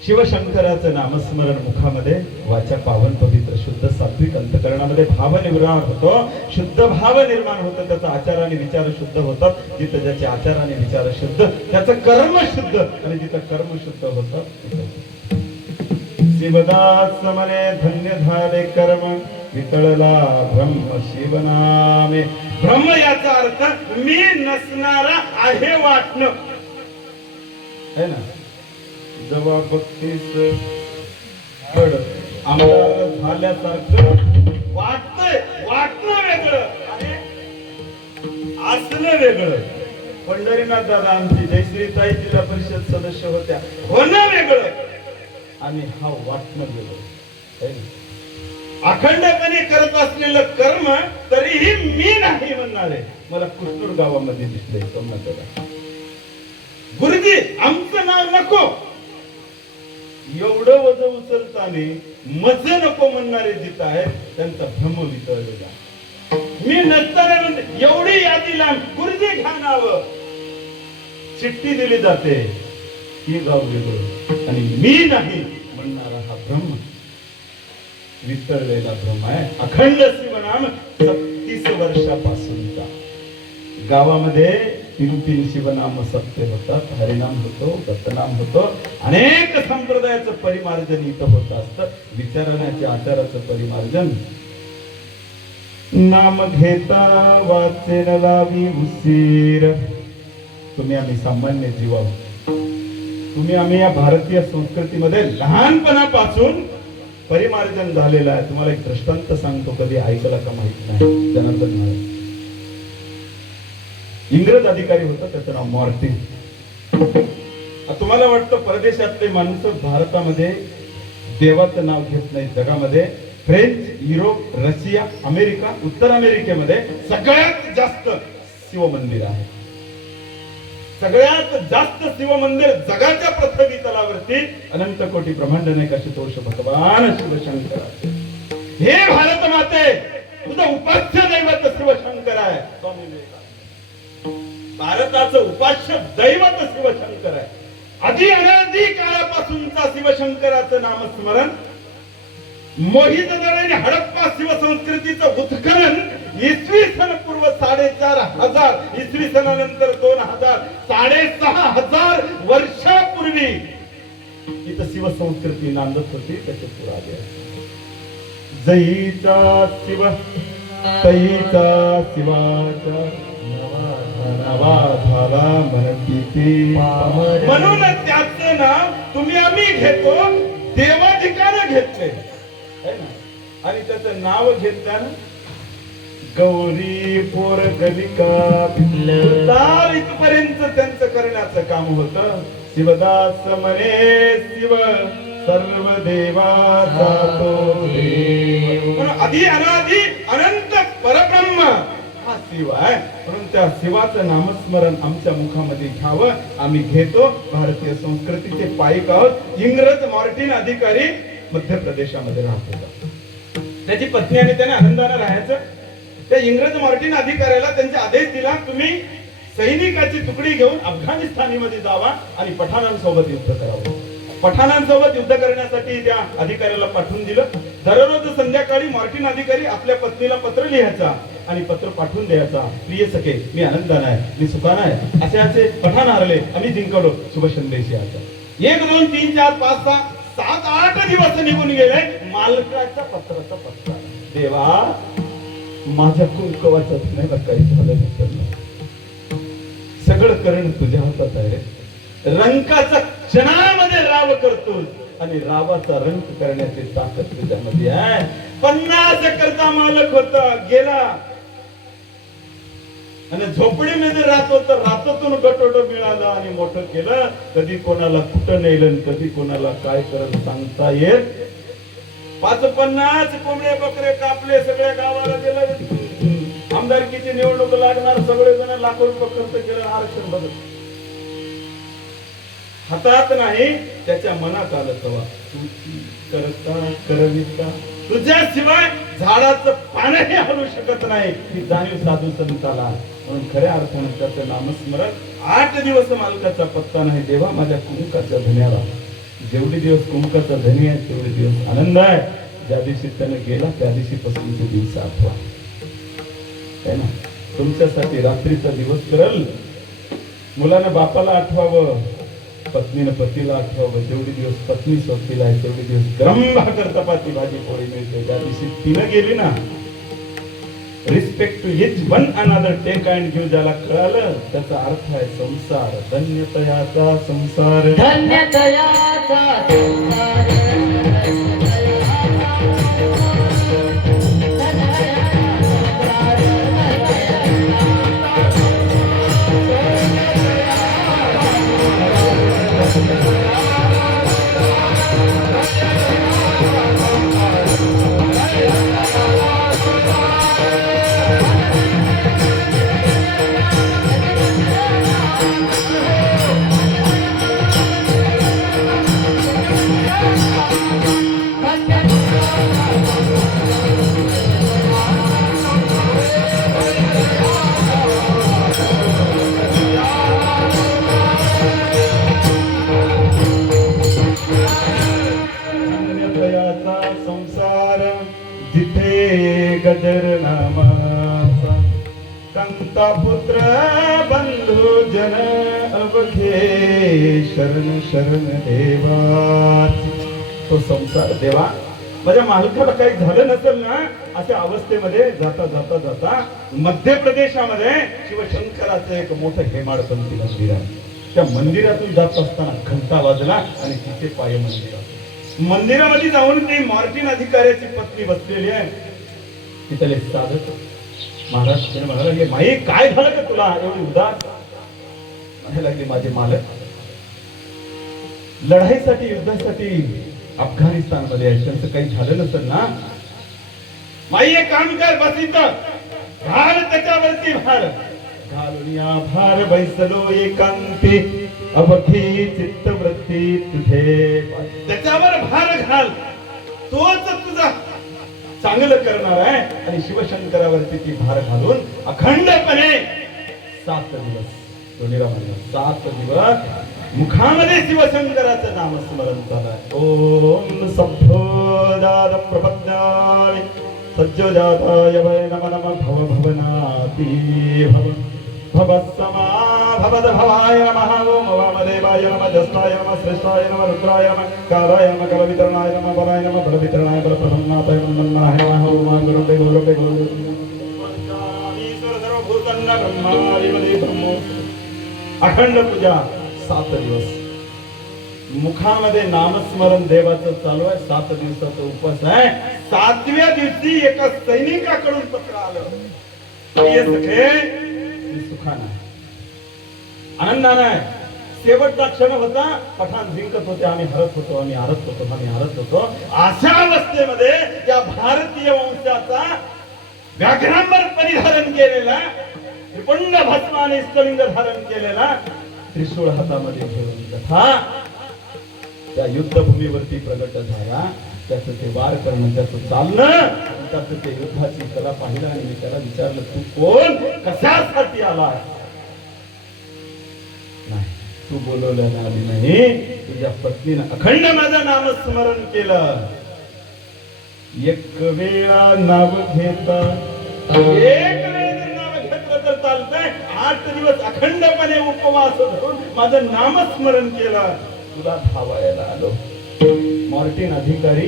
शिवशंकराचं नामस्मरण मुखामध्ये वाचा पावन पवित्र शुद्ध सात्विक अंतकरणामध्ये भाव निर्माण होतो शुद्ध भाव निर्माण होतं त्याचा आचार आणि विचार शुद्ध होतात जिथं ज्याचे आचार आणि विचार शुद्ध त्याचं कर्म शुद्ध आणि जिथं कर्म शुद्ध होतं शिवदास मने धन्य झाले कर्म वितळला ब्रह्म शिवनामे ब्रह्म याचा अर्थ मी नसणारा आहे वाटणं है ना जेव्हा बघतीस कड आमदार झाल्यासारखं वाटतंय वाटणं वेगळं आणि असणं वेगळं पंढरीनाथ दादा आमची जयश्रीताई जिल्हा परिषद सदस्य होत्या, होणं वेगळं आणि हा वाटणं वेगळं है ना? अखंडपणे करत असलेलं कर्म तरीही मी नाही म्हणणारे मला कुस्तूर गावामध्ये दिसले. गुरुजी आमचं नाव नको, एवढं वज उचलताना मज नको म्हणणारे जिथं आहेत त्यांचा भ्रम वितळलेला. मी नसताना एवढी यादी लांब, गुरुजी घ्या नाव, चिठ्ठी दिली जाते ही गाव वेगळं आणि मी नाही म्हणणारा हा भ्रम वितळलेला भ्रम आहे. अखंड शिवनाम 36 वर्षापासूनचा गावामध्ये 3 शिवनाम सत्य होतात, हरिनाम होतो, दत्तनाम होतो, अनेक संप्रदायाचं परिमार्जन इथं होत असतं. विचारण्याच्या आचाराचं परिमार्जन. नाम घेता वाचेन लावी उशीर. तुम्ही आम्ही सामान्य जीव आहोत. तुम्ही आम्ही या भारतीय संस्कृतीमध्ये लहानपणापासून परिमार्जन झालेलं आहे. तुम्हाला एक दृष्टांत सांगतो, कधी ऐकला का माहित नाही. जनार्दन महाराज इंग्रज अधिकारी होता, त्याचं नाव मॉर्टिन. तुम्हाला वाटतं परदेशातले माणसं भारतामध्ये देवाचं नाव घेत नाही. जगामध्ये फ्रेंच, युरोप, रशिया, अमेरिका, उत्तर अमेरिकेमध्ये सगळ्यात जास्त शिवमंदिर आहे. सगळ्यात जास्त शिवमंदिर जगाच्या पृथ्वी तलावरती अनंत कोटी ब्रह्मांड नैकाशतोष भगवान शिवशंकराचे. हे भारत माते, तुझं उपास्य दैवत शिवशंकर आहे. स्वामी विवेकानंद भारताचं उपास्य दैवत शिवशंकर आहे. आधी अनादी काळापासूनचा शिवशंकराचं नामस्मरण, मोहितदळ आणि हडप्पा शिवसंस्कृतीचं उत्खनन इसवी सन पूर्व 4500, इसवी सनानंतर 2000, 6500 वर्षापूर्वी इथं शिवसंस्कृती नांदत होती. त्याचे पुरावे जईचा शिव तईचा शिवाचा नवा झाला म्हणती. म्हणून त्याचं नाव तुम्ही आम्ही घेतो, देवाधिकाने घेतले आणि त्याचं नाव घेताना गौरी पोर गलिका इथपर्यंत त्यांचं करण्याचं काम होतं. शिवदास म्हणे शिव सर्व देवाचा तो देव. आधी अनादी अनंत परब्रह्म हा शिव आहे. म्हणून त्या शिवाचं नामस्मरण आमच्या मुखामध्ये घ्यावं, आम्ही घेतो. भारतीय संस्कृतीचे पाईक आहोत. इंग्रज मॉर्टिन अधिकारी मध्य प्रदेशामध्ये राहत होता. त्याची पत्नी आणि त्याने आनंदाने राहायचं. त्या इंग्रज मॉर्टिन अधिकाऱ्याला त्यांचा आदेश दिला, तुम्ही सैनिकाची तुकडी घेऊन अफगाणिस्तानमध्ये जावा आणि पठाणांसोबत युद्ध करावं. पठाणांसोबत युद्ध करण्यासाठी त्या अधिकाऱ्याला पाठवून दिलं. दररोज संध्याकाळी मॉर्टिन अधिकारी आपल्या पत्नीला पत्र लिहायचा आणि पत्र पाठवून द्यायचा, प्रिय सखे मी आनंदाने आहे, मी सुखाने आहे, असे असे पठाण हरले, आम्ही जिंकलो, शुभ संदेश याचा. 1 2 3 4 5 6 7 8 दिवस निघून गेले. मालकाचा पत्राचा पत्ता, देवा माझ्या कुंकवाच्या धन्याला काही झालं नाही, सगळं करण तुझ्या हातात आहे. रंकाचा क्षणामध्ये राव करतोस आणि रावाचा रंक करण्याची ताकद तुझ्यामध्ये आहे. 50 एकरचा मालक होता, गेला आणि झोपडीमध्ये राहत होता. रातातून गटोट मिळाला आणि मोठं केलं. कधी कोणाला कुठं नेलं, कधी कोणाला काय करत सांगता येत. 50 कोंबडे बकरे कापले, सगळ्या गावाला गेलं. आमदारकीची निवडणूक लागणार, सगळे जण लाखो रुपये खर्च केलं, आरक्षण बदल हातात नाही, त्याच्या मनात आलं तेव्हा तुझी करता करविता तुझ्याशिवाय झाडाचं पानही हलू शकत नाही ही जाणीव साधू संताला. म्हणून खऱ्या अर्थाने त्याचं नामस्मरण. 8 दिवस मालकाचा पत्ता नाही, देवा माझ्या कुंकाच्या धन्याला. जेवढे दिवस कुंकाचा धनी आहे तेवढे दिवस आनंद आहे. ज्या दिवशी त्याने गेला त्या दिवशी पासूनचे दिवस आठवा है ना. तुमच्यासाठी रात्रीचा दिवस करल. मुलानं बापाला आठवावं, पत्नीनं पतीला आठवावं. जेवढे दिवस पत्नी सोबतीला आहे तेवढे दिवस गरम भाकर चपाती भाजी पोळी मिळते. ज्या दिवशी तिनं गेली ना, respect to each one another, take and give, ज्याला कळालं त्याचा अर्थ आहे संसार. धन्यतयाचा संसार, धन्यतयाचा संसार. घराचा संसार जिथे गजर नामाचा कंता पुत्र बंधू जन अवघे शरण शरण देवाची. तो संसार देवा माझ्या मालकाला काही झालं नसेल ना अशा अवस्थेमध्ये जाता जाता जाता मध्य प्रदेशामध्ये शिवशंकराचं एक मोठं हेमाडपंथी मंदिर आहे. त्या मंदिरातून जात असताना घंटा वाजला आणि तिथे पाय मंदिरात मंदिरामध्ये जाऊन ती मॉर्टिन अधिकाऱ्याची पत्नी बसलेली आहे. तिथले साधक महाराज तिने म्हणायला लागले, माई काय झालं का तुला एवढी उदास? म्हणायला लागले, माझे मालक लढाईसाठी युद्धासाठी अफगाणिस्तान मध्ये आहे, त्यांचं काही झालं नसेल ना? माई एक काम कर, बस इथं घाल त्याच्यावरती भार घालून या भार बैसलो एकांती अवघी चित्तवृत्ती तुझे. त्याच्यावर भार घाल, तोच तुझा चांगलं करणार आहे. आणि शिवशंकरावरती ती भार घालून अखंडपणे 7 दिवस 7 दिवस मुखामध्ये शिवशंकराचं नामस्मरण झालं. ओम सभ्योदाद प्रपद्याय सज्जजाताय वै नमः नमः भव भवनाती भव भवस्समा भवद भवाय नमः. ओम वामदेवाय नमः जस्ताय नमः श्रेष्ठाय नमः रुद्राय नमः कालाय नमः कलवितरणाय नमः वराय नमः बलवितरणाय बलप्रसन्नाताय नमः नमः. ओम गुरुवे गुरुवे गुरुवे ईश्वर सर्वभूतांना ब्रह्मादिपदी ब्रह्मो. अखंड पूजा 7 दिवस मुखामध्ये नामस्मरण देवाचं चालू आहे. 7 दिवसाचा उपवास आहे. 7व्या दिवशी एका सैनिकाकडून पत्र आलं, प्रिय सखे सुखाना आनंदाने. शेवटचा क्षण होता, पठाण जिंकत होते, आम्ही हरत होतो, आम्ही हरत होतो. अशा अवस्थेमध्ये या भारतीय वंशाचा व्याघ्रांबर परिधारण केलेला त्रिपुंड भस्म आणि स्फटिक धारण केलेला त्रिशूळ हातामध्ये घेऊन तथा त्या युद्धभूमीवरती प्रगट झाला. त्याचं ते वार करणं, त्याचं चालणं, त्याचं ते युद्धाची कला पाहिलं. आणि मी त्याला विचारलं, तू कोण, कशासाठी आला? नाही, तू बोलवलं आली नाही, तुझ्या पत्नीनं अखंड माझं नामस्मरण केलं. एक वेळा नाव घेता एक वेळ जर नाव घेतलं तर चालतंय. 8 दिवस अखंडपणे उपवास धरून माझं नामस्मरण केलं. तुला धावायला आलो. मॉर्टिन अधिकारी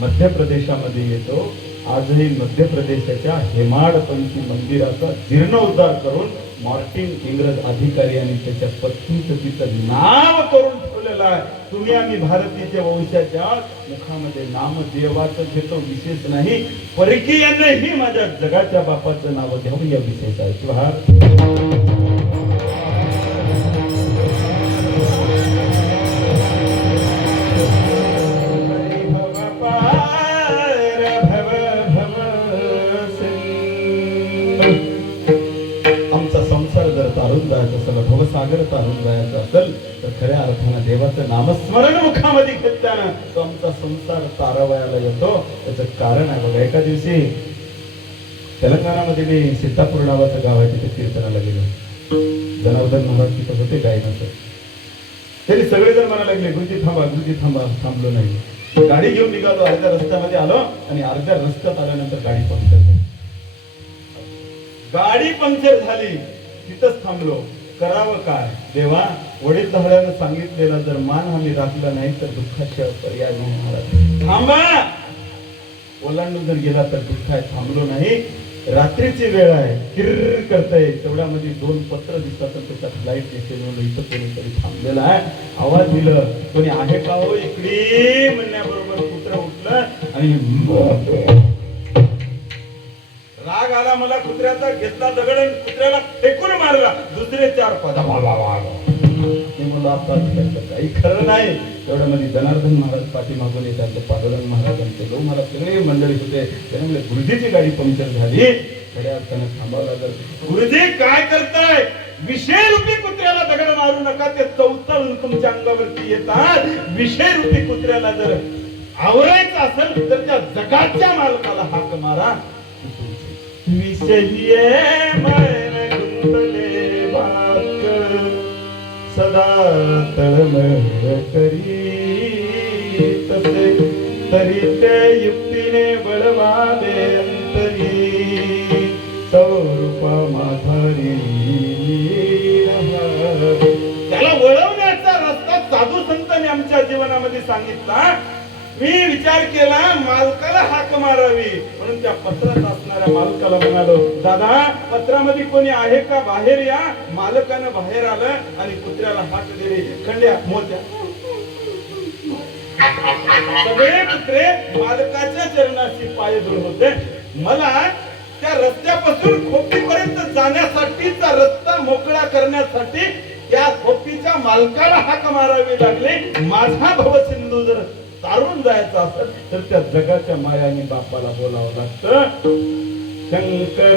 मध्य प्रदेशामध्ये येतो. आजही मध्य प्रदेशाच्या हेमाडपंथी मंदिराचा जीर्णोद्धार करून मॉर्टिन इंग्रज अधिकारी आणि त्याच्या पत्नीचं तिचं नाव करून ठेवलेलं आहे. तुम्ही आम्ही भारतीय वंशाच्या मुखामध्ये नाम देवाचं घेतो, विशेष नाही. परकीयांनाही माझ्या जगाच्या बापाचं नाव घ्यावं या विशेष आहे. शिवहार. तारून जायचं असेल, भवसागर तारून जायचं असेल तर खऱ्या अर्थानं देवाचं नामस्मरण मुखामध्ये घेतल्यानं तो आमचा संसार तारावयाला येतो. त्याचं कारण आहे बघा. एका दिवशी तेलंगणामध्ये मी सिद्धापूर नावाचं गाव आहे, तिथे कीर्तनाला गेलो. जनार्दन महाराज तिथं होते गायनाचं. त्यांनी सगळेजण म्हणायला लागले, गुरुजी थांबा, गुरुजी थांबा. थांबलो नाही. गाडी घेऊन निघालो, अर्ध्या रस्त्यामध्ये आलो आणि अर्ध्या रस्त्यात आल्यानंतर गाडी पंक्चर झाली. गाडी पंक्चर झाली, तिथंच थांबलो. करावं काय देवा? वडील धाऱ्यानं सांगितलेला जर मान आम्ही राखला नाही तर दुःखाशिवाय पर्याय नाही. महाराज थांबा, ओलांडून जर गेला तर दुःख आहे. थांबलो नाही. रात्रीची वेळ आहे, किर्र करताय. तेवढ्यामध्ये 2 पत्र दिसतात, त्याच्यात लाईट दिसते. इथं कोणीतरी थांबलेला आहे. आवाज दिलं, कोणी आहे का हो इकडे म्हणण्याबरोबर कुत्रा उठलं आणि राग आला मला. कुत्र्याचा घेतला दगड आणि कुत्र्याला फेकून मारला. दुसरे 4 पद काही खरं नाही. एवढ्यामध्ये जनार्दन महाराज पाठीमागून येतात. पांडुरंग महाराजांचे लोक महाराज सगळे मंडळी होते. त्यामुळे गुरुजीची गाडी पंक्चर झाली. खऱ्या अर्थानं थांबावं लागलं. गुरुजी काय करताय? विषय रूपी कुत्र्याला दगड मारू नका, ते चौतळून तुमच्या अंगावरती येतात. विषय रूपी कुत्र्याला जर आवरायचं असेल तर त्या जगाच्या मालकाला हाक मारा. विषयी मन गुंतले वाक सदा तळमळ करी तसे तरी ते युक्तीने बळवाले अंतरी स्वरूपा माधारी त्याला वळवण्याचा रस्ता साधू संतांनी आमच्या जीवनामध्ये सांगितला. मी विचार केला मालकाला हाक मारावी म्हणून त्या पत्रात असणाऱ्या मालकाला म्हणालो, दादा पत्रामध्ये कोणी आहे का, बाहेर या. मालकानं बाहेर आलं आणि कुत्र्याला हाक दिली. खंड्या मोत्या सगळे कुत्रे मालकाच्या चरणाशी पाय धुवून होते. मला त्या रस्त्यापासून खोपीपर्यंत जाण्यासाठीचा रस्ता मोकळा करण्यासाठी त्या खोपीच्या मालकाला हाक मारावी लागली. माझा भवसिंधू जर तारून जायचा असेल तर त्या जगाच्या मायाने बापाला बोलावं लागतं. शंकर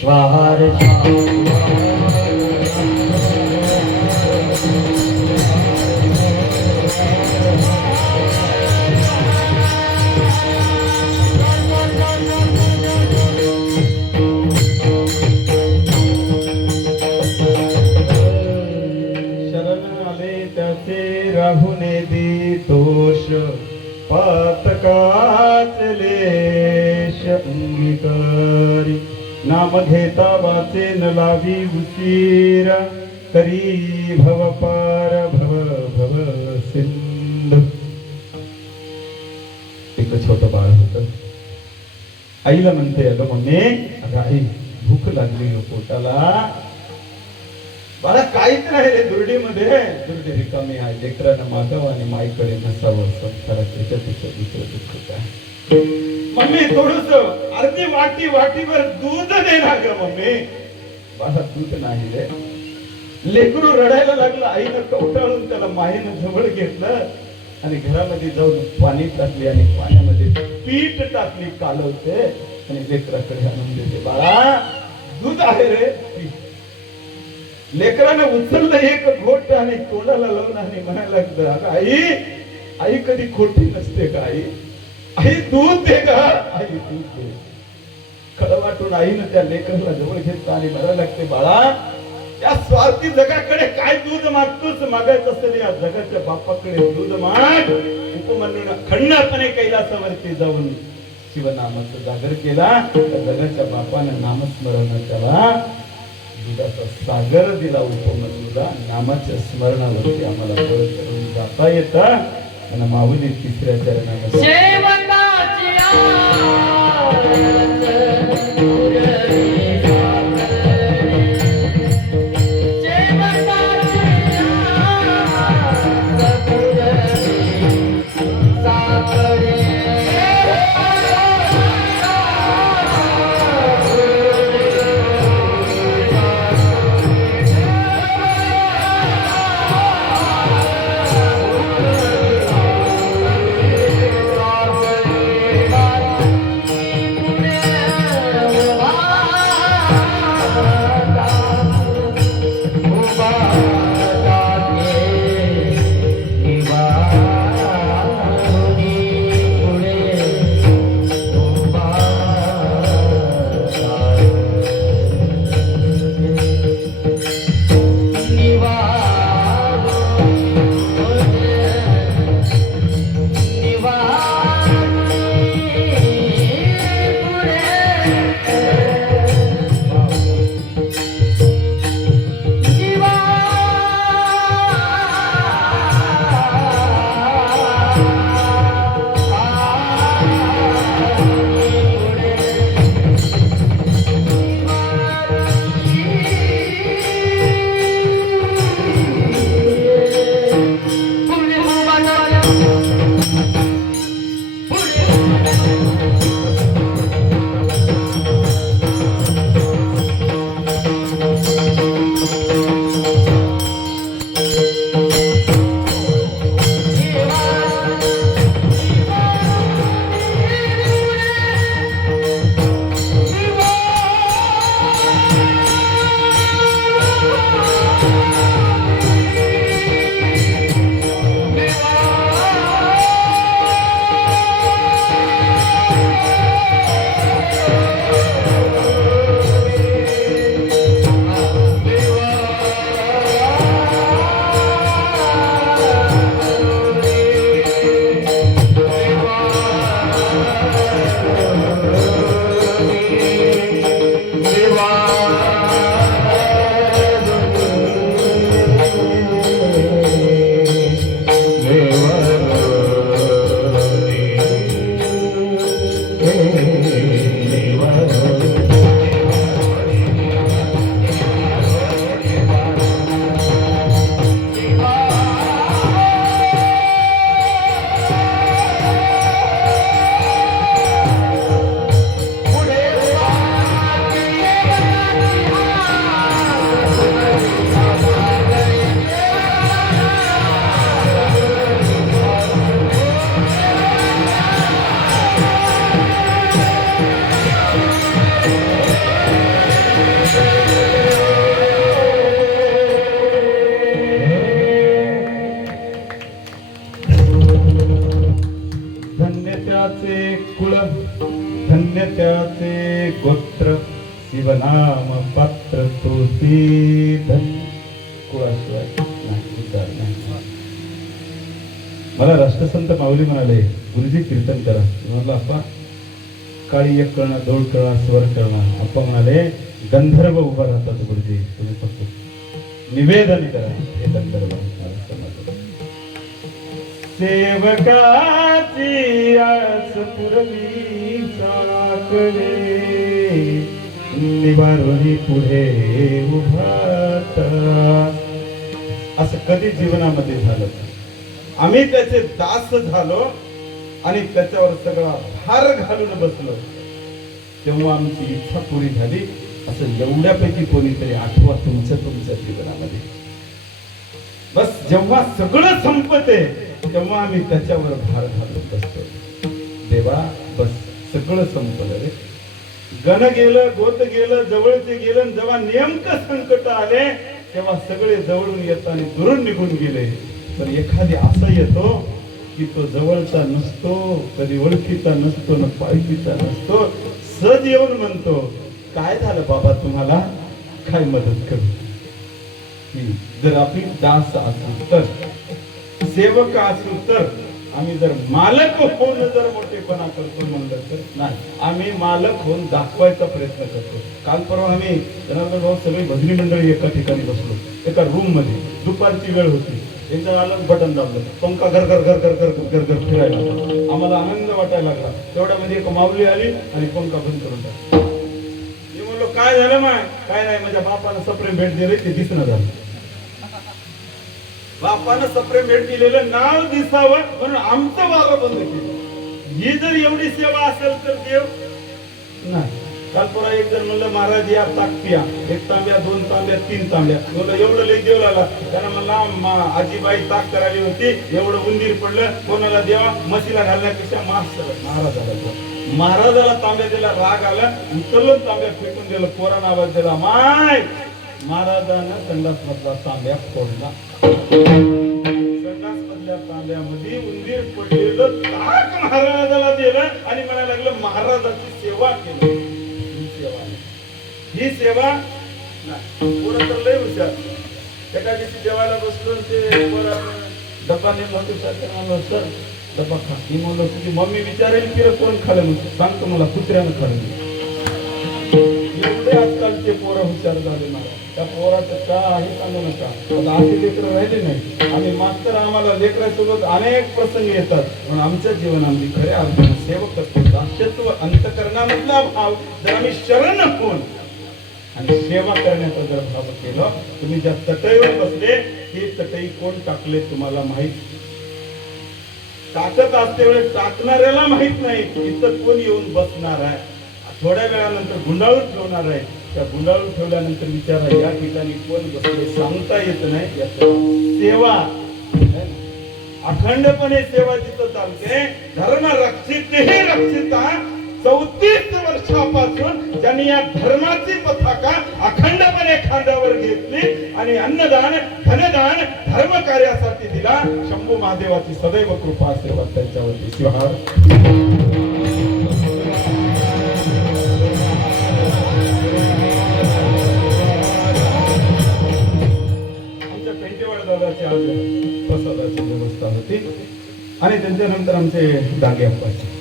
स्वाहार राहुने दी दोष पातकाचलेश अंगीकारी नाम घेता वाचे न लावी उशीर करी भव पार भव भव सिंधू. एक छोट बाळ होत. आईला म्हणते, अगं मम्मी, अगं आई भूक लागली पोटाला. मला काहीच नाही रे दुर्डीमध्ये. दुर्डी रिकामी आहे. लेकरानं मागावं आणि माईकडे नसावं. संसारात त्याच्यापेक्षा दुसरं दुःख काय. मम्मी थोडस अर्धी वाटीभर दूध दे ना ग मम्मी. बाळा दूध नाही रे. लेकरू रडायला लागलं. आईनं कवटाळून त्याला माईनं जवळ घेतलं आणि घरामध्ये जाऊन पाणी टाकली आणि पाण्यामध्ये पीठ टाकली, कालवते आणि लेकराकडे आणून देते. बाळा दूध आहे रे. लेकरानं उचललं एक घोट आणि तोंडाला लावून आणि म्हणायला लागलं, अगं आई कधी खोटी नसते का आई. आई दूध दे का. आई दूध दे. खरं वाटून आईनं त्या लेकराला जवळ घेतलं आणि म्हणायला लागते, बाळा या स्वार्थी जगाकडे काय दूध मागतोस. मागायचं असेल या जगाच्या बापाकडे दूध माग. उपमन्यूनं खंडपणे कैलासावरती जाऊन शिवनामाचा जागर केला. त्या जगाच्या बापानं नामस्मरण त्याला दुधाचा सागर दिला. उपमन्यूला नामाच्या स्मरणावरती आम्हाला बळ करून जाता येतं. आणि माऊली तिसऱ्या चरणामध्ये शेवंताची आरत पुरवी नाम पात्र तो ते धन कुळाशिवाय नाही उद्धार नाही. मला राष्ट्रसंत माऊली म्हणाले, गुरुजी कीर्तन करा. म्हटलं अप्पा काळी एक कळणं, दोन कळणं, स्वर कळणं. अप्पा म्हणाले गंधर्व उभा राहतात गुरुजी, तुम्ही फक्त निवेदन करा. हे गंधर्व सेवकाची आस पुरवी साकडे निवारोनी पुढे उभाता. असं कधी जीवनामध्ये झालं? आम्ही त्याचे दास झालो आणि त्याच्यावर सगळा भार घालून बसलो, तेव्हा आमची इच्छा पुरी झाली. असं एवढ्यापैकी कोणीतरी आठवा तुमच्या जीवनामध्ये. बस जेव्हा सगळं संपते तेव्हा आम्ही त्याच्यावर भार घालून बसतो. देवा बस सगळं संपलं रे, गण गेलं, गोत गेलं, जवळचे गेलं. जेव्हा नेमकं संकट आले तेव्हा सगळे जवळून येतात आणि दुरून निघून गेले. पण एखादी असा येतो की तो जवळचा नसतो, कधी ओळखीचा नसतो, न पाळखीचा नसतो. सहज येऊन म्हणतो, काय झालं बाबा तुम्हाला, काय मदत करू. जर आपली दास असू तर, सेवक असू तर, आम्ही जर मालक होऊन जर मोठेपणा करतो म्हणलं तर नाही, आम्ही मालक होऊन दाखवायचा प्रयत्न करतो. काल परवा आम्ही जनार्दन भाऊ सगळी भजनी मंडळी एका ठिकाणी बसलो, एका रूम मध्ये. दुपारची वेळ होती. एकदा आलं, बटन दाबलं, पंखा घर घर घर घर घर घर घर फिरायला. आम्हाला आनंद वाटायला लागला. तेवढ्यामध्ये एक माऊली आली आणि पंखा बंद करून टाकला. मी म्हणलो काय झालं माय? काय नाही, माझ्या बापानं सप्रेम भेट दिले, ते दिसणं झालं. बापानं सप्रेम भेट दिलेलं नाव दिसावं म्हणून आमचं वारं बंद केलं. ही जर एवढी सेवा असेल तर देव नाही. काल परवा एक जण म्हणलं महाराज या ताक पिया, एक तांब्या, दोन तांब्या, तीन तांब्या. म्हणलं एवढं लई देव लागला. त्यांना म्हणला आजीबाई ताक करायली होती, एवढं उंदीर पडलं, कोणाला देवा, म्हशीला घालण्यापेक्षा महाराजाला. महाराजाला तांब्या दिला, राग आला, उचलून तांब्या फेकून दिलं. पोरानं आवाज दिला, माय. महाराजानं संडास मधला तांब्या फोडला. संडास मधल्या तांब्यामध्ये उंदीर पडलेलं ताक महाराजाला दिलं आणि म्हणायला लागलं महाराजाची सेवा केली. ही सेवा पोरं तर लय हुशार. एका दिवशी जेवायला बसलो, ते डब्बा नेला होतो. सर डब्बा खा. मी म्हणलं तुझी मम्मी विचारेल की कोण खाल्लं म्हणतो, सांगतो मला कुत्र्यानं खाल्लं. एवढे आजकालचे पोरं हुशार झाले. मला त्या पोराचं काही सांगू नका. आता अशी लेकरं राहिली नाही. आणि मास्तर आम्हाला लेकरासोबत अनेक प्रसंग येतात, पण आमच्या जीवनामध्ये खऱ्या अर्थानं सेवकत्व, दास्यत्व, अंतकरणामधला भाव जर आम्ही शरण होऊन आणि सेवा करण्याचा जर भाव केला. तुम्ही ज्या चटईवर बसले, ही चटई कोण टाकले तुम्हाला माहित. टाकत असते वेळेस टाकणाऱ्याला माहित नाही इथं कोण येऊन बसणार आहे. थोड्या वेळानंतर गुंडाळून ठेवणार आहे. त्या गुंडाळून ठेवल्यानंतर विचारा या ठिकाणी कोण बसले सांगता येत नाही. सेवा अखंडपणे सेवा जिथं चालते. धर्म रक्षित हे रक्षिता. 34 वर्षापासून ज्यांनी या धर्माची पताका अखंडपणे खांद्यावर घेतली आणि अन्नदान, धनदान, धर्म कार्यासाठी दिला. शंभू महादेवाची सदैव कृपा आशीर्वाद त्यांच्यावरती. शिवहार. प्रसादाची व्यवस्था होती आणि त्यांच्यानंतर आमचे डागे अप्पाचे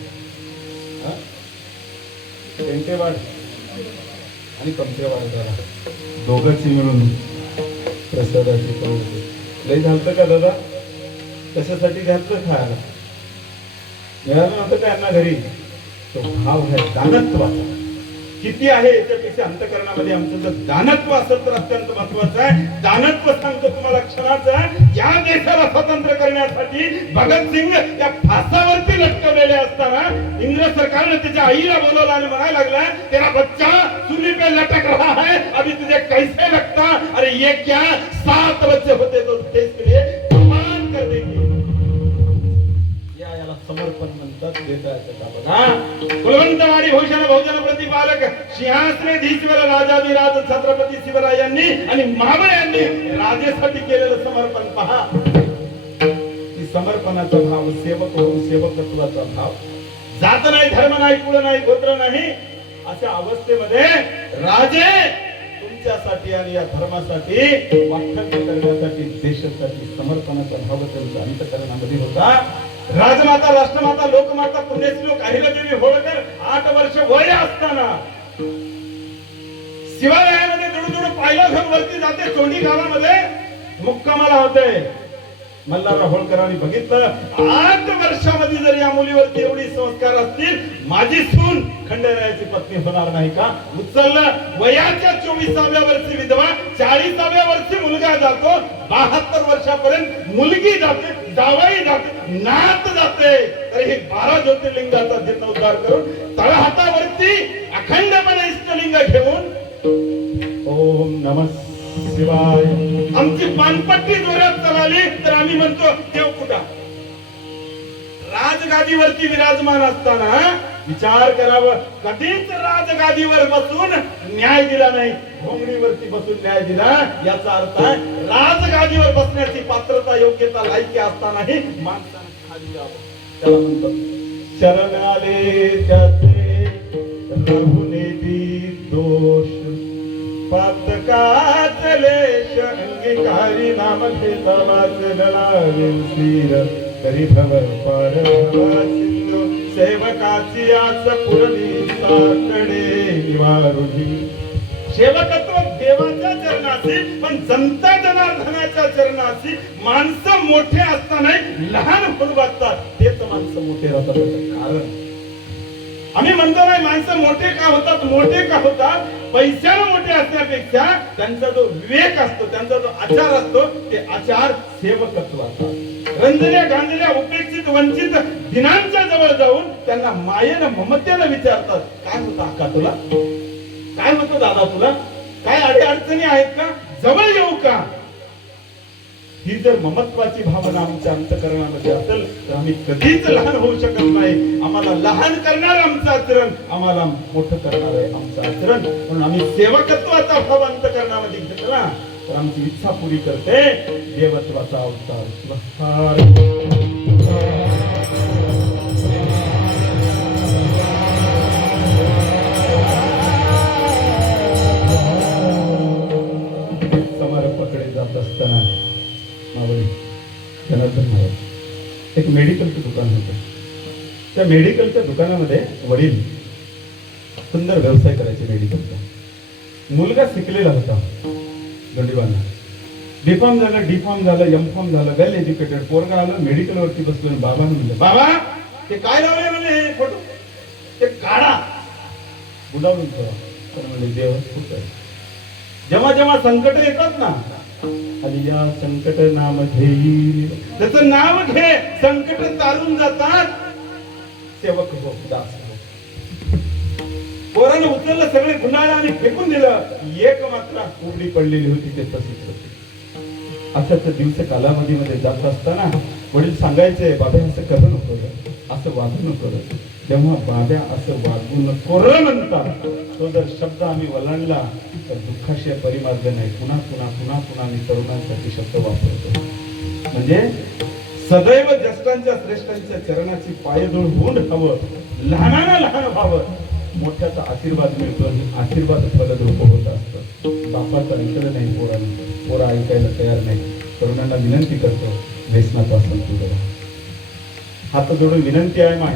पेंटेवाड आणि कमतेवाड जरा दोघांची मिळून प्रसादाची पद्धती. लई झालं का दादा? कशासाठी घातलं? खायला मिळालं नव्हतं का यांना घरी? तो भाव आहे दानत्वाचा. किती आहे याच्यापेक्षा अंतकरणामध्ये आमचं जर दानत्व असेल तर अत्यंत महत्वाचं आहे. दानत्व सांगतो तुम्हाला क्षणाचं आहे. या देशाला स्वतंत्र करण्यासाठी भगतसिंग या फासावरती लटकवलेले असताना इंग्रज सरकारने त्याच्या आईला बोलवलं आणि म्हणायला लागला, तेरा बच्चा चुली पे लटक रहा है, अभी तुझे कैसे लगता? अरे ये क्या, 7 बच्चे होते तो देश के लिए कुर्बान कर देंगे. याला समर्पण म्हणतात. देतायचं का बघा. कुलवंतवाडी भूषण बहुजन प्रतिपालक सिंहासनाधीश्वर राजाधिराज छत्रपती शिवरायांनी आणि महाबळ्यांनी राजेसाठी केलेलं समर्पण पहा. की समर्पणाचा भाव, सेवक होऊन सेवकत्वाचा भाव. जात नाही, धर्म नाही, कुळ नाही, गोत्र नाही. अशा अवस्थेमध्ये राजे तुमच्यासाठी आणि या धर्मासाठी वाटप करण्यासाठी देशासाठी समर्पणाचा भाव त्यांच्या अंतःकरणामध्ये होता. राजमाता राष्ट्रमाता लोकमाता पुण्यश्लोक अहिल्यादेवी होळकर 8 वर्ष वय असताना शिवालयामध्ये दुडू पाहिलं घेऊन वरती जाते. चोंडी गावामध्ये मुक्कामाला होते. मल्हारराव होळकरांनी बघितलं 8 वर्षामध्ये जर या मुलीवरती एवढी संस्कार असतील, माझी सून खंडेरायाची पत्नी होणार नाही का? उचललं. वयाच्या 24व्या वर्षी विधवा, 40व्या वर्षी मुलगा जातो, 72 वर्षापर्यंत मुलगी जाते, जावई जाते, नात जाते. तर हे 12 ज्योतिर्लिंगाचा जीर्णोद्धार करून तळहातावरती अखंडपणे इष्टलिंग घेऊन ओम नमः शिवाय आमची पानपट्टी जोरात चालली तर आम्ही म्हणतो देव कुठा. राजगादीवरती विराजमान असताना विचार करावं, कधीच राजगादीवर बसून न्याय दिला नाही, घोंगडीवरती बसून न्याय दिला. याचा अर्थ आहे राजगादीवर बसण्याची पात्रता योग्यता लायकी असतानाही माणसाने खाली यावं. त्याला म्हणतात शरण आले त्याचे रघुनेती दोष पातकाचलेश अंगीकारी नाम घेता वाचला वेंसीर करी भव पार भवा सिंधू सेवकाची आस पुरली साकडे निवारुही. सेवकत्व देवाच्या चरणाशी, पण जनता जनार्दनाच्या चरणाशी. माणसं मोठे असताना लहान होऊन बघतात, तेच माणसं मोठे राहतात. कारण आम्ही म्हणतो नाही माणसं मोठे का होतात, मोठे का होतात, पैशाने मोठे असण्यापेक्षा त्यांचा जो विवेक असतो, त्यांचा जो आचार असतो, ते आचार सेवकत्वाचा. रंजल्या गांजल्या उपेक्षित वंचित दिनांच्या जवळ जाऊन त्यांना मायेनं ममतेनं विचारतात, काय होतं अक्का तुला, काय होतं दादा तुला, काय अडचणी आहेत का, जवळ येऊ का. ही जर ममत्वाची भावना आमच्या अंतःकरणामध्ये असेल तर आम्ही कधीच लहान होऊ शकत नाही. आम्हाला लहान करणार आमचं आचरण, आम्हाला मोठं करणार आहे आमचं आचरण. म्हणून आम्ही सेवकत्वाचा भाव अंतःकरणामध्ये घेतला तर आमची इच्छा पुरी करते देवत्वाचा अवतार. समर्पकडे जात असताना एक मेडिकलचं दुकान होतं. त्या मेडिकलच्या दुकानामध्ये वडील सुंदर व्यवसाय करायचे मेडिकलचा. मुलगा शिकलेला होता गंडीवाना, D.Pharm झालं, D.Pharm झालं, M.Pharm झालं, वेल एज्युकेटेड. पोरगा आलं मेडिकल वरती बसलो. बाबा म्हणले, बाबा ते काय लावले म्हणले फोटो, ते काढा बुडावून ठेवा. तर म्हणले देव कुठं. जेव्हा जेव्हा संकट येतात ना, या संकट नाम घेईल, त्याचं नाव घे, संकट चालून जातात. सेवक हो, दास हो. पोरानं उचललं, सगळे गुन्हाळ आणि फेकून दिलं. एक मात्र कोबडी पडलेली होती, ते तशीच होती. अशाच दिवस कालावधीमध्ये जात असताना वडील सांगायचे, बाबा असं करू नको, असं वागू नको. जेव्हा बाब्या असं वागू नको म्हणतात, तो जर शब्द आम्ही वलांडला तर दुःखाशिवाय परिमार्ग नाही. पुन्हा पुन्हा पुन्हा पुन्हा मी तरुणांसाठी शब्द वापरतो. म्हणजे सदैव ज्येष्ठांच्या श्रेष्ठांच्या चरणाची पायधूळ होऊन हवं, लहानाला लहान व्हावं. मोठ्याचा आशीर्वाद मिळतो, आशीर्वाद फलद्रूप होत असतं. बापाचं ऐकलं नाही पोरांनी, पोरं ऐकायला तयार नाही. तरुणांना विनंती करतो, व्यसनापासून दूर राहा. हात जोडून विनंती आहे माय,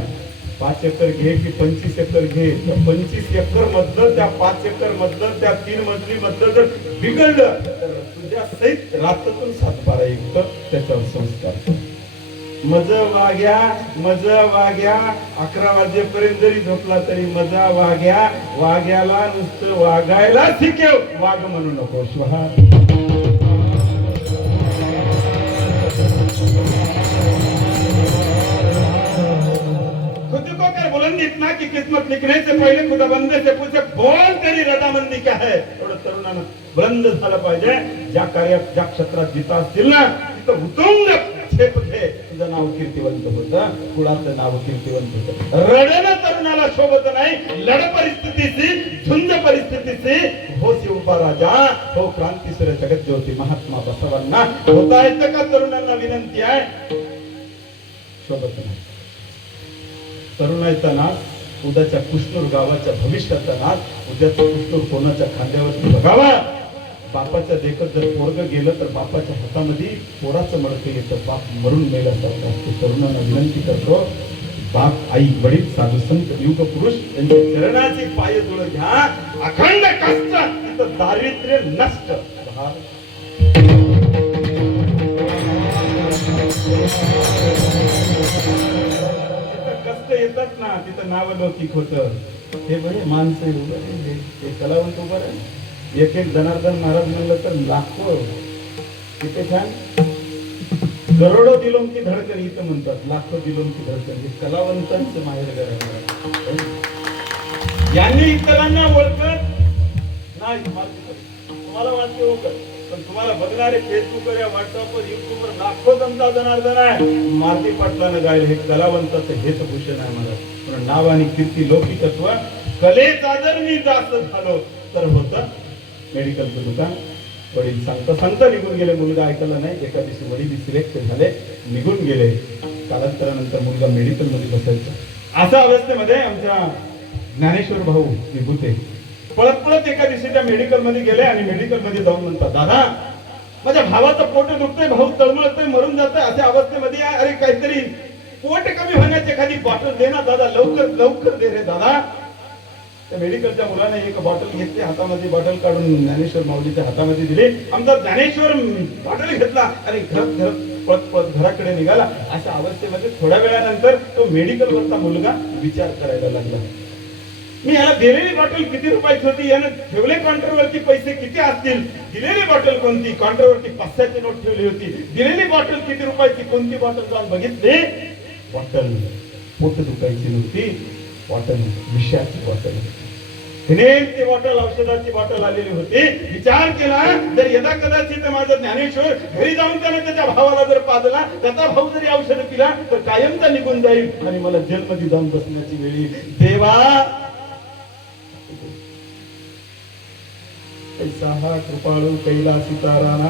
5 एकर घे की 25 एकर घे. त्या 25 एकर मधलं, त्या 5 एकर मधलं, त्या 3 मजली मधलं जर बिघडलं तर तुझ्या सहित रात्रातून 7-12 एकर त्याच्यावर संस्कार. मज वाग्या 11 वाजेपर्यंत जरी झोपला तरी मजा वाग्या. वाग्याला नुसतं वागायला शिकेव, वाघ म्हणू नको. श्वाहा बुलंद इतना की किस्मत लिखने से पहले खुदा बंदे से पूछे, बोल तेरी रजामंदी क्या है. एवढं तरुणानं बुलंद झालं पाहिजे. ज्या कार्यात ज्या क्षेत्रात जिता असतील ना तिथं उतुंग छेप घे. तुझं नाव कीर्तिवंत होतं, कुळाचं नाव कीर्तिवंत होतं. रडणं तरुणाला शोभत नाही. लढ परिस्थितीशी, झुंज परिस्थितीशी. हो शिवबा राजा, हो क्रांतीसूर्य जगत ज्योती महात्मा बसवांना होता येतं का. तरुणांना विनंती आहे, शोभत नाही. तरुणाचा नाश उद्याच्या कुष्णूर गावाच्या भविष्याचा नाथ उद्याचं कुष्णूर कोणाच्या खांद्यावरती बघावा. बापाच्या देखत जर पोरग गेलं तर बापाच्या हातामध्ये पोराचं मडकं येतं. बाप मरून मेल्यासारखं असते. तरुणांना विनंती करतो, बाप आई वडील साधू संत युग पुरुष यांच्या चरणाचे पाय जोड घ्या. अखंड कष्ट तिथं दारिद्र्य नष्ट. कष्ट येतात ना तिथं नावलौकिक होत. हे बरे माणसं उभं आहे, हे कलावंत उभं आहे. एक एक जनार्दन महाराज म्हणलं तर लाखो. किती छान. करोडो दिलों की धडकन इथं म्हणतात. लाखो दिलों की धडकन. हे कलावंतांचं माहेर घर. यांनी इतरांना ओळखत नाही. तुम्हाला वाटते ओळखत, पण तुम्हाला बघणारे फेसबुकवर या व्हॉट्सअपवर युट्यूबवर लाखो जमता जनार्दन आहे. मारुती पाटलानं गायलं हे कलावंताचं हेच भूषण आहे. मला पण नाव आणि कीर्ती लौकिकत्व कलेचा जर मी जास्त झालो तर होतं मेडिकलचं दुकान. वडील सांगता निघून गेले. मुलगा ऐकला नाही. एका दिवशी वडील सिलेक्ट झाले, निघून गेले. कालांतरानंतर मुलगा मेडिकल मध्ये बसायचा. अशा अवस्थेमध्ये आमच्या ज्ञानेश्वर भाऊ विभूते पळत पळत एका दिवशी त्या मेडिकल मध्ये गेले आणि मेडिकल मध्ये जाऊन म्हणतात, दादा माझ्या भावाचं पोट दुखतंय, भाऊ तळमळतोय, मरून जातोय. अशा अवस्थेमध्ये अरे काहीतरी पोट कमी होण्याची एखादी बॉटल दे ना दादा, लवकर लवकर दे रे दादा. त्या मेडिकलच्या मुलाने एक बॉटल घेतली, हातामध्ये बॉटल काढून ज्ञानेश्वर माऊलीच्या हातामध्ये दिली. आमचा ज्ञानेश्वर बॉटल घेतला आणि घरात घरात पळत पळत घराकडे निघाला. अशा अवस्थेमध्ये थोड्या वेळानंतर तो मेडिकल वरचा मुलगा विचार करायला लागला, मी याला दिलेली बॉटल किती रुपयाची होती, यानं ठेवले काउंटरवरती पैसे किती असतील, दिलेली बॉटल कोणती, काउंटरवरती 500ची नोट ठेवली होती, दिलेली बॉटल किती रुपयाची, कोणती बॉटल जाऊन बघितली, बॉटल पोट दुखायची नव्हती, बॉटल विषाची बॉटल होती. ती बॉटल औषधाची बॉटल आलेली होती. विचार केला, जर यदा कदाचित माझा ज्ञानेश्वर घरी जाऊन त्याने त्याच्या भावाला जर पाजला, त्याचा भाऊ जरी औषध पिला तर कायमचा निघून जाईल आणि मला जेलमध्ये जाऊन बसण्याची वेळी. देवा ऐसा हा कृपाळू कैलासी ताराना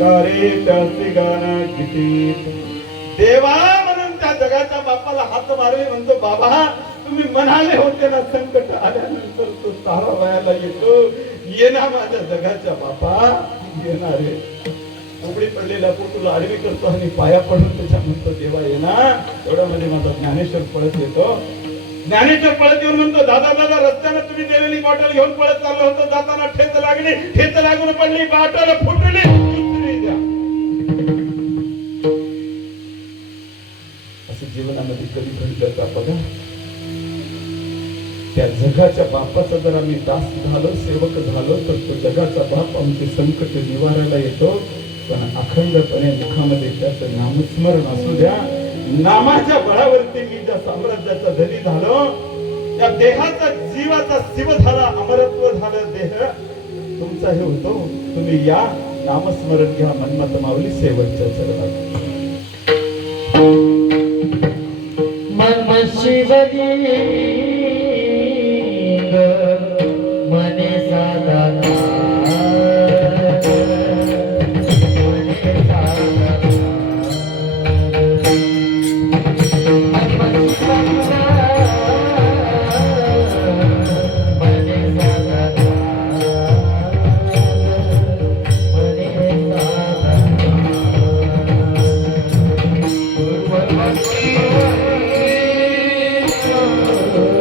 कारे त्याचे गाना किती. देवा म्हणून त्या जगाच्या बापाला हात मारले. म्हणतो, बाबा तुम्ही म्हणाले होते ना संकट आल्यानंतर तो तारा वयाला येतो, ये ना माझ्या जगाच्या बापा, येणार रे. उघडी पडलेल्या पोटूला आडवी करतो आणि पाया पडून त्याच्या म्हणतो, देवा ये ना. एवढ्यामध्ये माझा ज्ञानेश्वर पळत येतो. ज्ञानेश्वर पळत येऊन म्हणतो, दादा दादा रस्त्याने तुम्ही दिलेली बॉटल घेऊन पळत चाललो होतो, जाताना ठेच लागली, ठेच लागून पडली, बॉटल फुटली, दुसरी द्या. असं जीवनामध्ये कधी घडलं का बघा. त्या जगाच्या बापाचा जर आम्ही दास झालो, सेवक झालो, तर तो जगाचा बाप आमचे संकट निवारायला येतो. पण अखंडपणे मुखामध्ये त्याचं नामस्मरण असू द्या. नामाच्या बळावरती मी ज्या साम्राज्याचा धनी झालो, त्या देहाचा जीवाचा शिव झाला, अमरत्व झालं देह तुमचा हे होतो. तुम्ही या नामस्मरण घ्या. मन्मथ माऊली शेवटच्या चरणात. मन शिवदी मने साधा Oh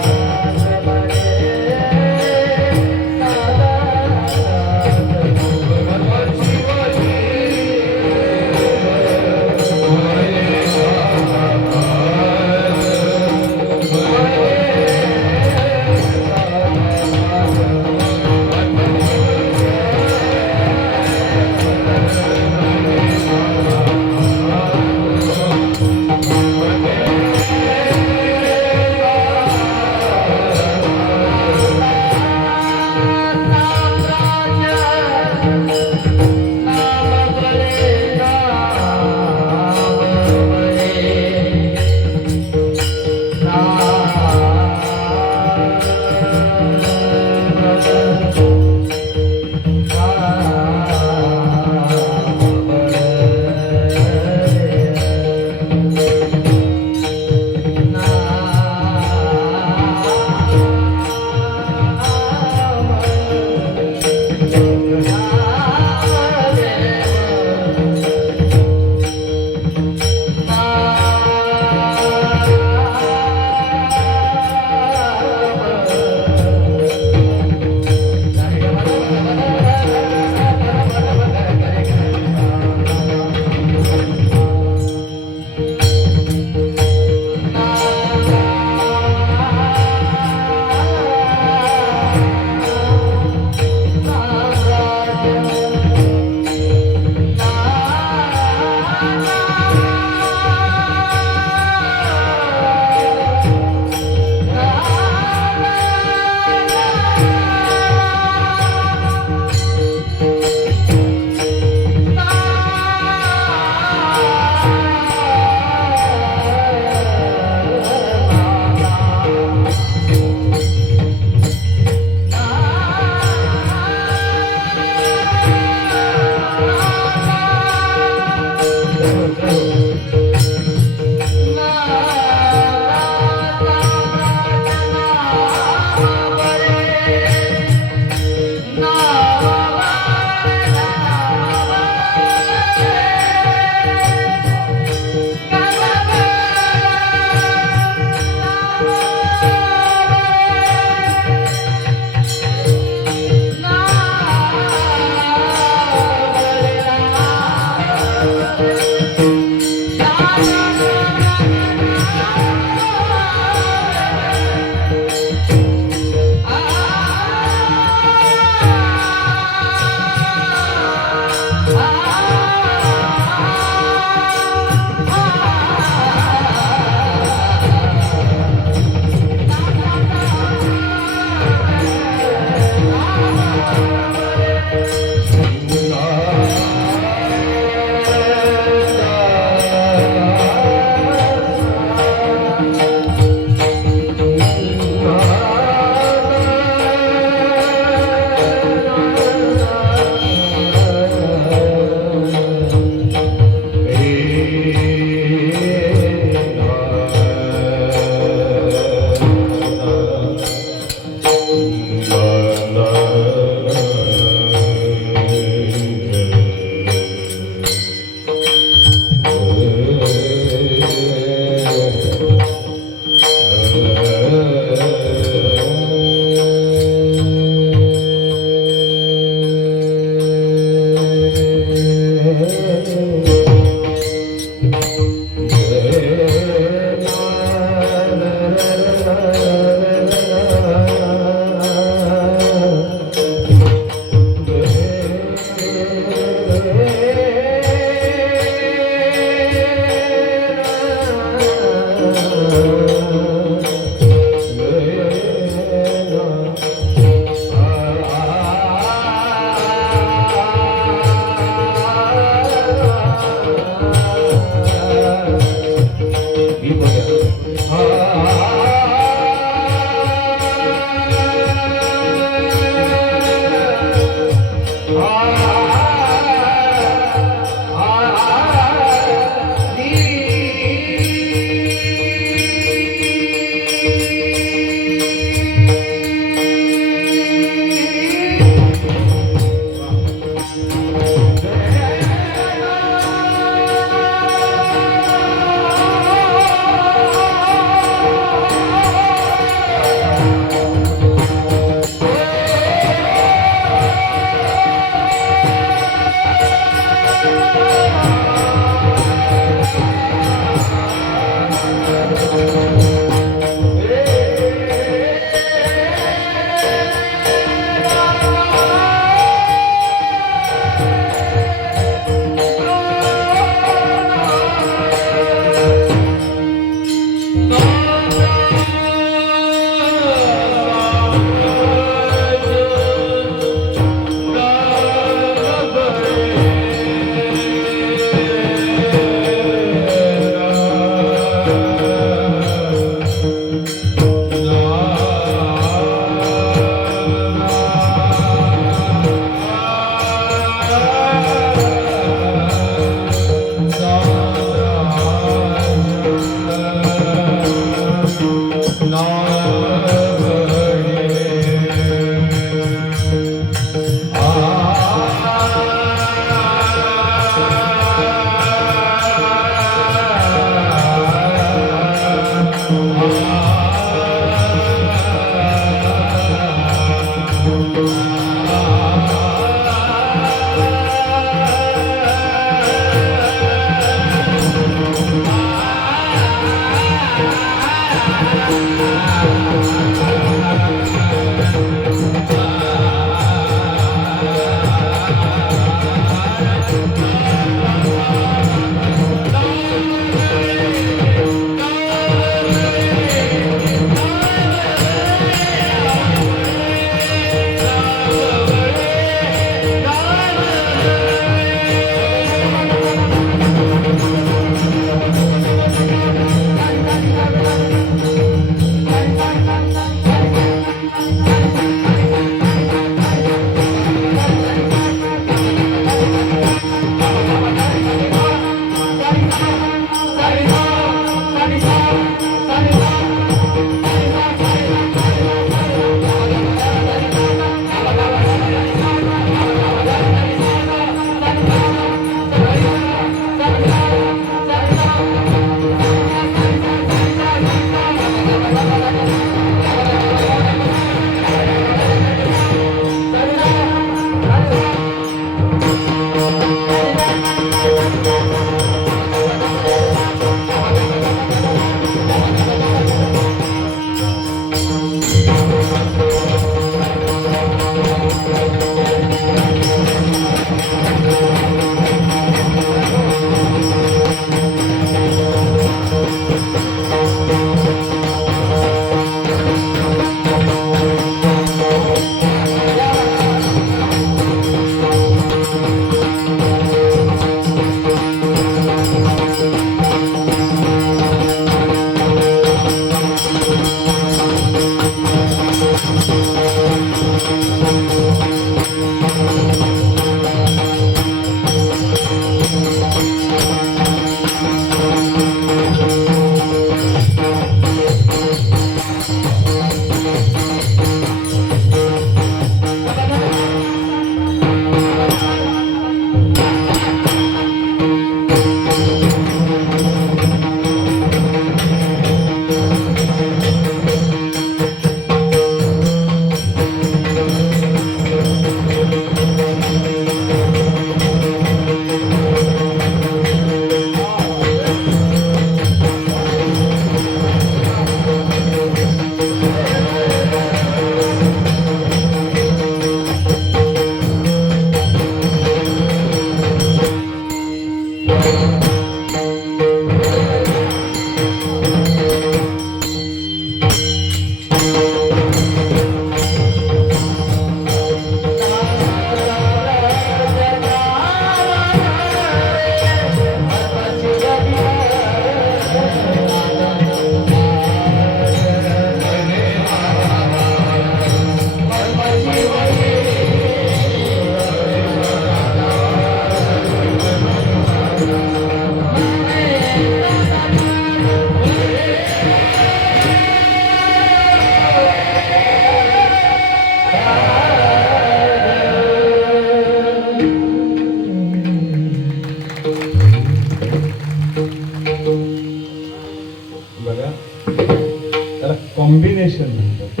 बघा त्याला कॉम्बिनेशन म्हणतात,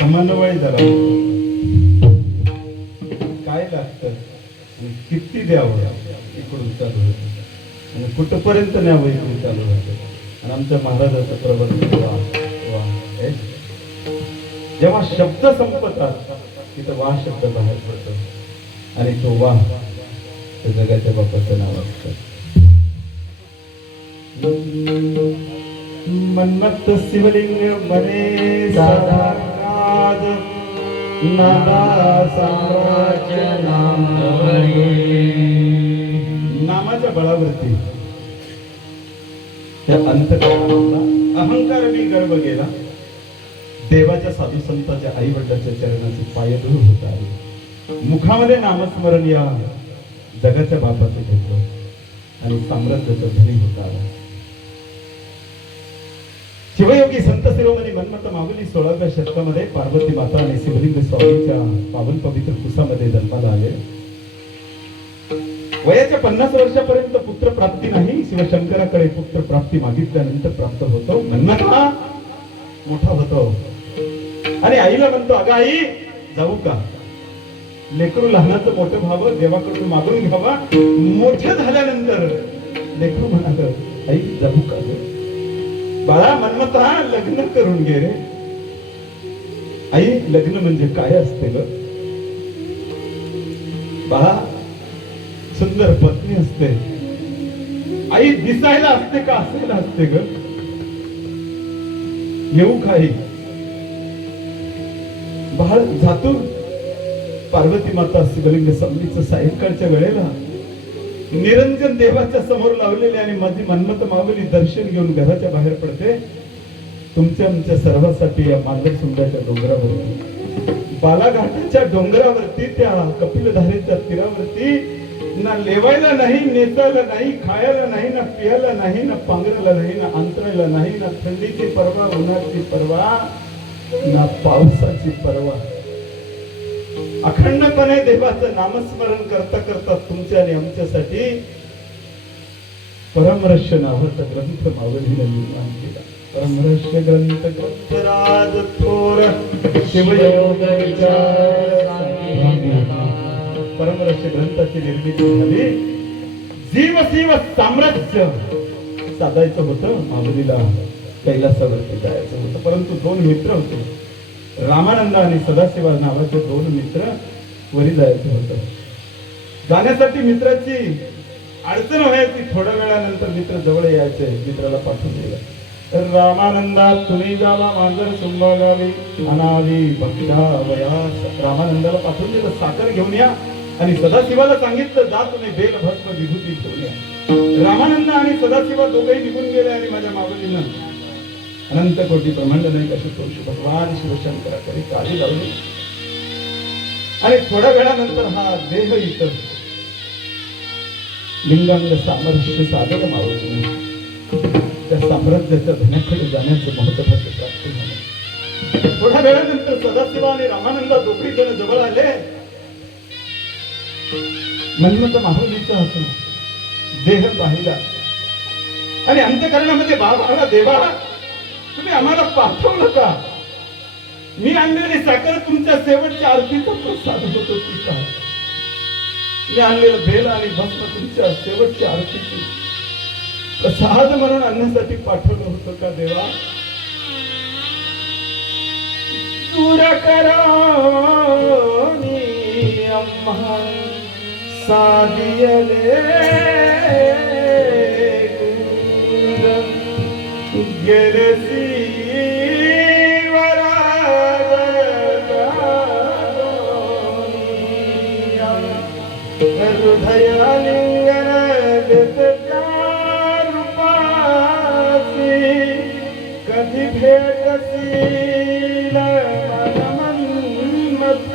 समन्वय त्याला म्हणतात. काय लागतं आणि किती द्यावं इकडून चालू होतं आणि कुठपर्यंत न्यावं इकडून चालू होतं. आणि आमच्या महाराजाचं प्रवर्तन वा वा हे. जेव्हा शब्द संपतात तिथं वा शब्द बाहेर पडतो आणि तो वा ते जगाच्या बापाचं नाव असतं. मन्मथ शिवलिंग मने साधारनाद नादा साम्राज्य नामवरी. नामाच्या बळावरती त्या अंतकरणाला अहंकार बी गर्भ गेला. देवाच्या साधू संतांच्या आई वडिलांच्या चरणाचे पाय दूर होत आले. मुखामध्ये नामस्मरण या जगाच्या बापाचं घेतलं आणि साम्राज्याचा धनी होता आला. शिवयोगी संत शिरोमणी मन्मथ माऊली 16व्या शतकामध्ये पार्वती माता आणि शिवलिंग स्वामीच्या पावन पवित्र कुसामध्ये जन्माला आले. वयाच्या 50 वर्षापर्यंत पुत्र प्राप्ती नाही. शिवशंकराकडे पुत्र प्राप्ती मागितल्यानंतर प्राप्त होतो. मन्मथ हा मोठा होतो आणि आईला म्हणतो, अगं आई जाऊ का? लेकरू लहानाचं मोठं व्हावं, देवाकडून मागून घ्यावा. मोठे झाल्यानंतर लेकरू म्हणाल, आई जाऊ का? बाळा मन्मथ हा लग्न करून घे रे. आई लग्न म्हणजे काय असते ग? बाळा सुंदर पत्नी असते. आई दिसायला असते का असायला असते ग? येऊ काही बाळ जातो. पार्वती माता शिवलिंग स्वामीचं सायंकाळच्या वेळेला निरंजन देवाच्या समोर लावलेले आणि माझी मन्मथ माऊली दर्शन घेऊन घराच्या बाहेर पडते. तुमच्या आमच्या सर्वांसाठी या मांजरसुंडाच्या डोंगरावरती, बालाघाटाच्या डोंगरावरती, त्या कपिलधारेच्या तीरावरती ना लेवायला नाही, नेसायला नाही, खायला नाही, ना पियाला नाही, ना पांघरायला नाही, ना अंतरायला नाही, ना थंडीची पर्वा, उन्हाची पर्वा, ना पावसाची पर्वा. अखंडपणे देवाचं नामस्मरण करता करता तुमच्या आणि आमच्यासाठी परमरहस्य नावाचा ग्रंथ माऊलीने निर्माण केला. परमरहस्य ग्रंथ ग्रंथराज थोर शिवयोग विचार. परमरहस्य ग्रंथाची निर्मिती झाली. जीव शिव साम्राज्य साधायचं होतं. माऊलीला कैलासावरती जायचं होतं, परंतु दोन मित्र होते, रामानंद आणि सदाशिवा नावाचे दोन मित्र. वरी जायचं होतं. जाण्यासाठी मित्राची अडचण व्हायची. थोड्या वेळानंतर मित्र जवळ यायचे. मित्राला पाठवून दिलं. तर रामानंदा तुम्ही जावा मांजर सुंभागावी अनावी भक्तावयास. रामानंदाला पाठवून दिलं, साखर घेऊन या. आणि सदाशिवाला सांगितलं, जा तुम्ही बेल भस्म विभूती घेऊन या. रामानंद आणि सदाशिवा दोघेही निघून गेले आणि माझ्या माऊलीनं अनंत कोटी ब्रह्मांड नाही कशी तोषी भगवान शिवशंकराकडे काळजी लावली. आणि थोड्या वेळानंतर हा देह इतर लिंगांग सामर्थ्य साधक माऊली त्या साम्राज्याच्या धन्याकडे जाण्याचं महत्त्वाचं प्राप्त झालं. थोड्या वेळानंतर सदाशिवा आणि रामानंद दोघी जण जवळ आले. मन्मथ माहुलीचा असं देह पाहिला आणि अंतःकरणामध्ये भाव आला, देवा तुम्ही आम्हाला पाठवलं का? मी आणलेली साखर तुमच्या शेवटच्या आरतीचा प्रसाद होत होती का? मी आणलेलं बेल आणि भस्म तुमच्या शेवटच्या आरतीची प्रसाद म्हणून आणण्यासाठी पाठवलं होतं का देवा? दूर करोनी अम्हा सादियले गेलेसी हृदयालिंगन देतच्या रूपासी कधी भेटसील मनमन्मथ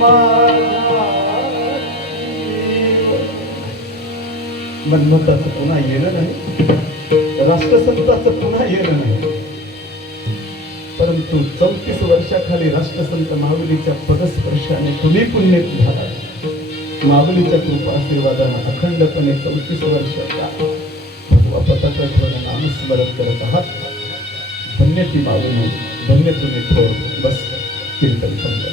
माझा जीव. मन्मथाचं पुन्हा येणं नाही, राष्ट्रसंताचं पुन्हा येणं नाही, परंतु 34 वर्षाखाली राष्ट्रसंत माऊलीच्या पदस्पर्शाने तुम्ही पुण्य झाला. माऊलीच्या कृपा आशीर्वादाने अखंडपणे 34 वर्षाचा भगवा पताका ठेवून नामस्मरण करत आहात. धन्य ती माऊली, धन्य तुम्ही थोर. बस कीर्तन समजा.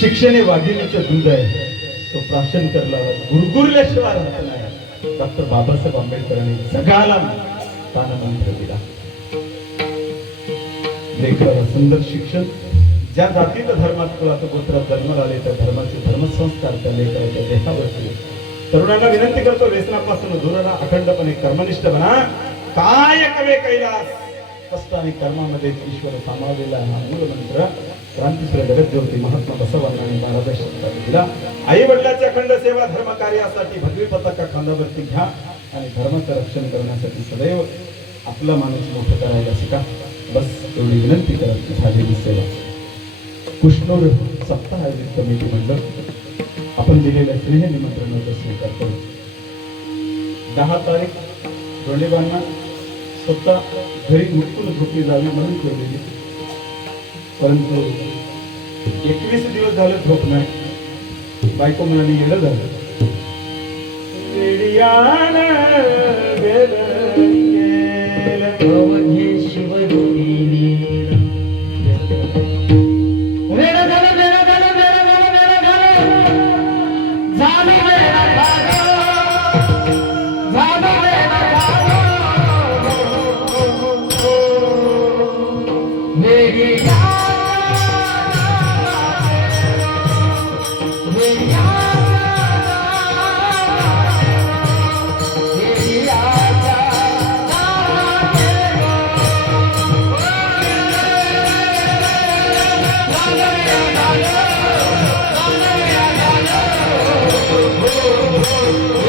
शिक्षणे वाघिणीचं दूध आहे, तो प्राशन करला गुरगुरल्याशिवाय राहत नाही. डॉक्टर बाबासाहेब आंबेडकरांनी जगाला मंत्र दिला. लेकराला सुंदर शिक्षण, ज्या जातीत धर्मात कुळात गोत्रात जन्माला आले त्या धर्माचे धर्मसंस्कार त्या लेकराच्या देहावरती. तरुणांना विनंती करतो, व्यसनापासून दूर राहा, अखंडपणे कर्मनिष्ठ बना. काय कवे कैलास, कष्ट आणि कर्मामध्ये ईश्वर सामावलेला हा मूळ मंत्र क्रांतीसूर्य जगज्योती महात्मा बसवांना आणि महाराजा शंकरांनी दिला. आई वडिलांच्या अखंड सेवा धर्म कार्यासाठी भगवी पताका खांद्यावरती घ्या आणि धर्माचं रक्षण करण्यासाठी सदैव आपला माणूस मोठं करायला शिका. बस एवढी विनंती करत झालेली सेवा. कृष्णोर सप्ताह आयोजित कमिटी मंडळ आपण दिलेल्या स्नेह निमंत्रणाचा स्वीकार करू. 10 तारीख धोंडेबांना स्वतः घरी मुटकून झोपली जावी म्हणून ठेवलेली, परंतु 21 दिवस झाले झोप नाही. बायको म्हणाली येडं झालं. अवघे शिवरूपिणी वेळ झालं, वेळ झालं, वेळ झालं, वेळ झालं. झाली वेळ झालं, झाली वेळ झालं. वेळी Oh,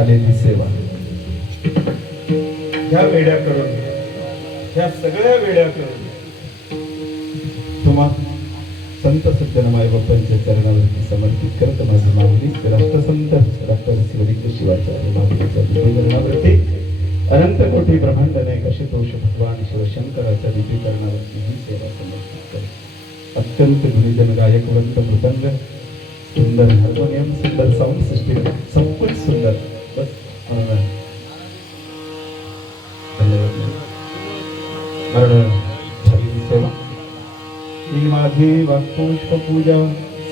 झालेली सेवा ह्या वेड्याकडून, ह्या सगळ्या वेड्याकडून तुम्हा संत सज्जनमाय बाप्पांच्या चरणावरती समर्पित करत माझी मागणी राष्ट्रसंत डॉक्टर शिवलिंग शिवाचार्य महाराजांच्या दिव्यचरणावरती अनंत कोटी ब्रह्मांड नायक आशुतोष भगवान शिवशंकराच्या दिव्यचरणावरती ही सेवा समर्पित करतो. अत्यंत गुणीजन गायक वृंद मृदंग, सुंदर हार्मोनियम, सुंदर साऊंड सिस्टीम, सब कुछ सुंदर. बस म्हणून धन्यवाद. कारण झालेली सेवा ही माझी वाक्पुष्प पूजा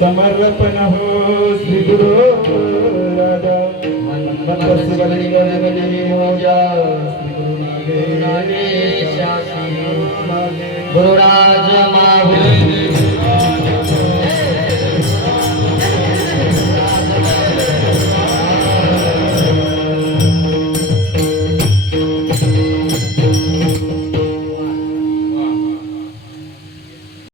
समर्पण हो श्री गुरु राजा मंगल शिवलिंग पूजा श्री गुरु नागेश गुरुराज माहुली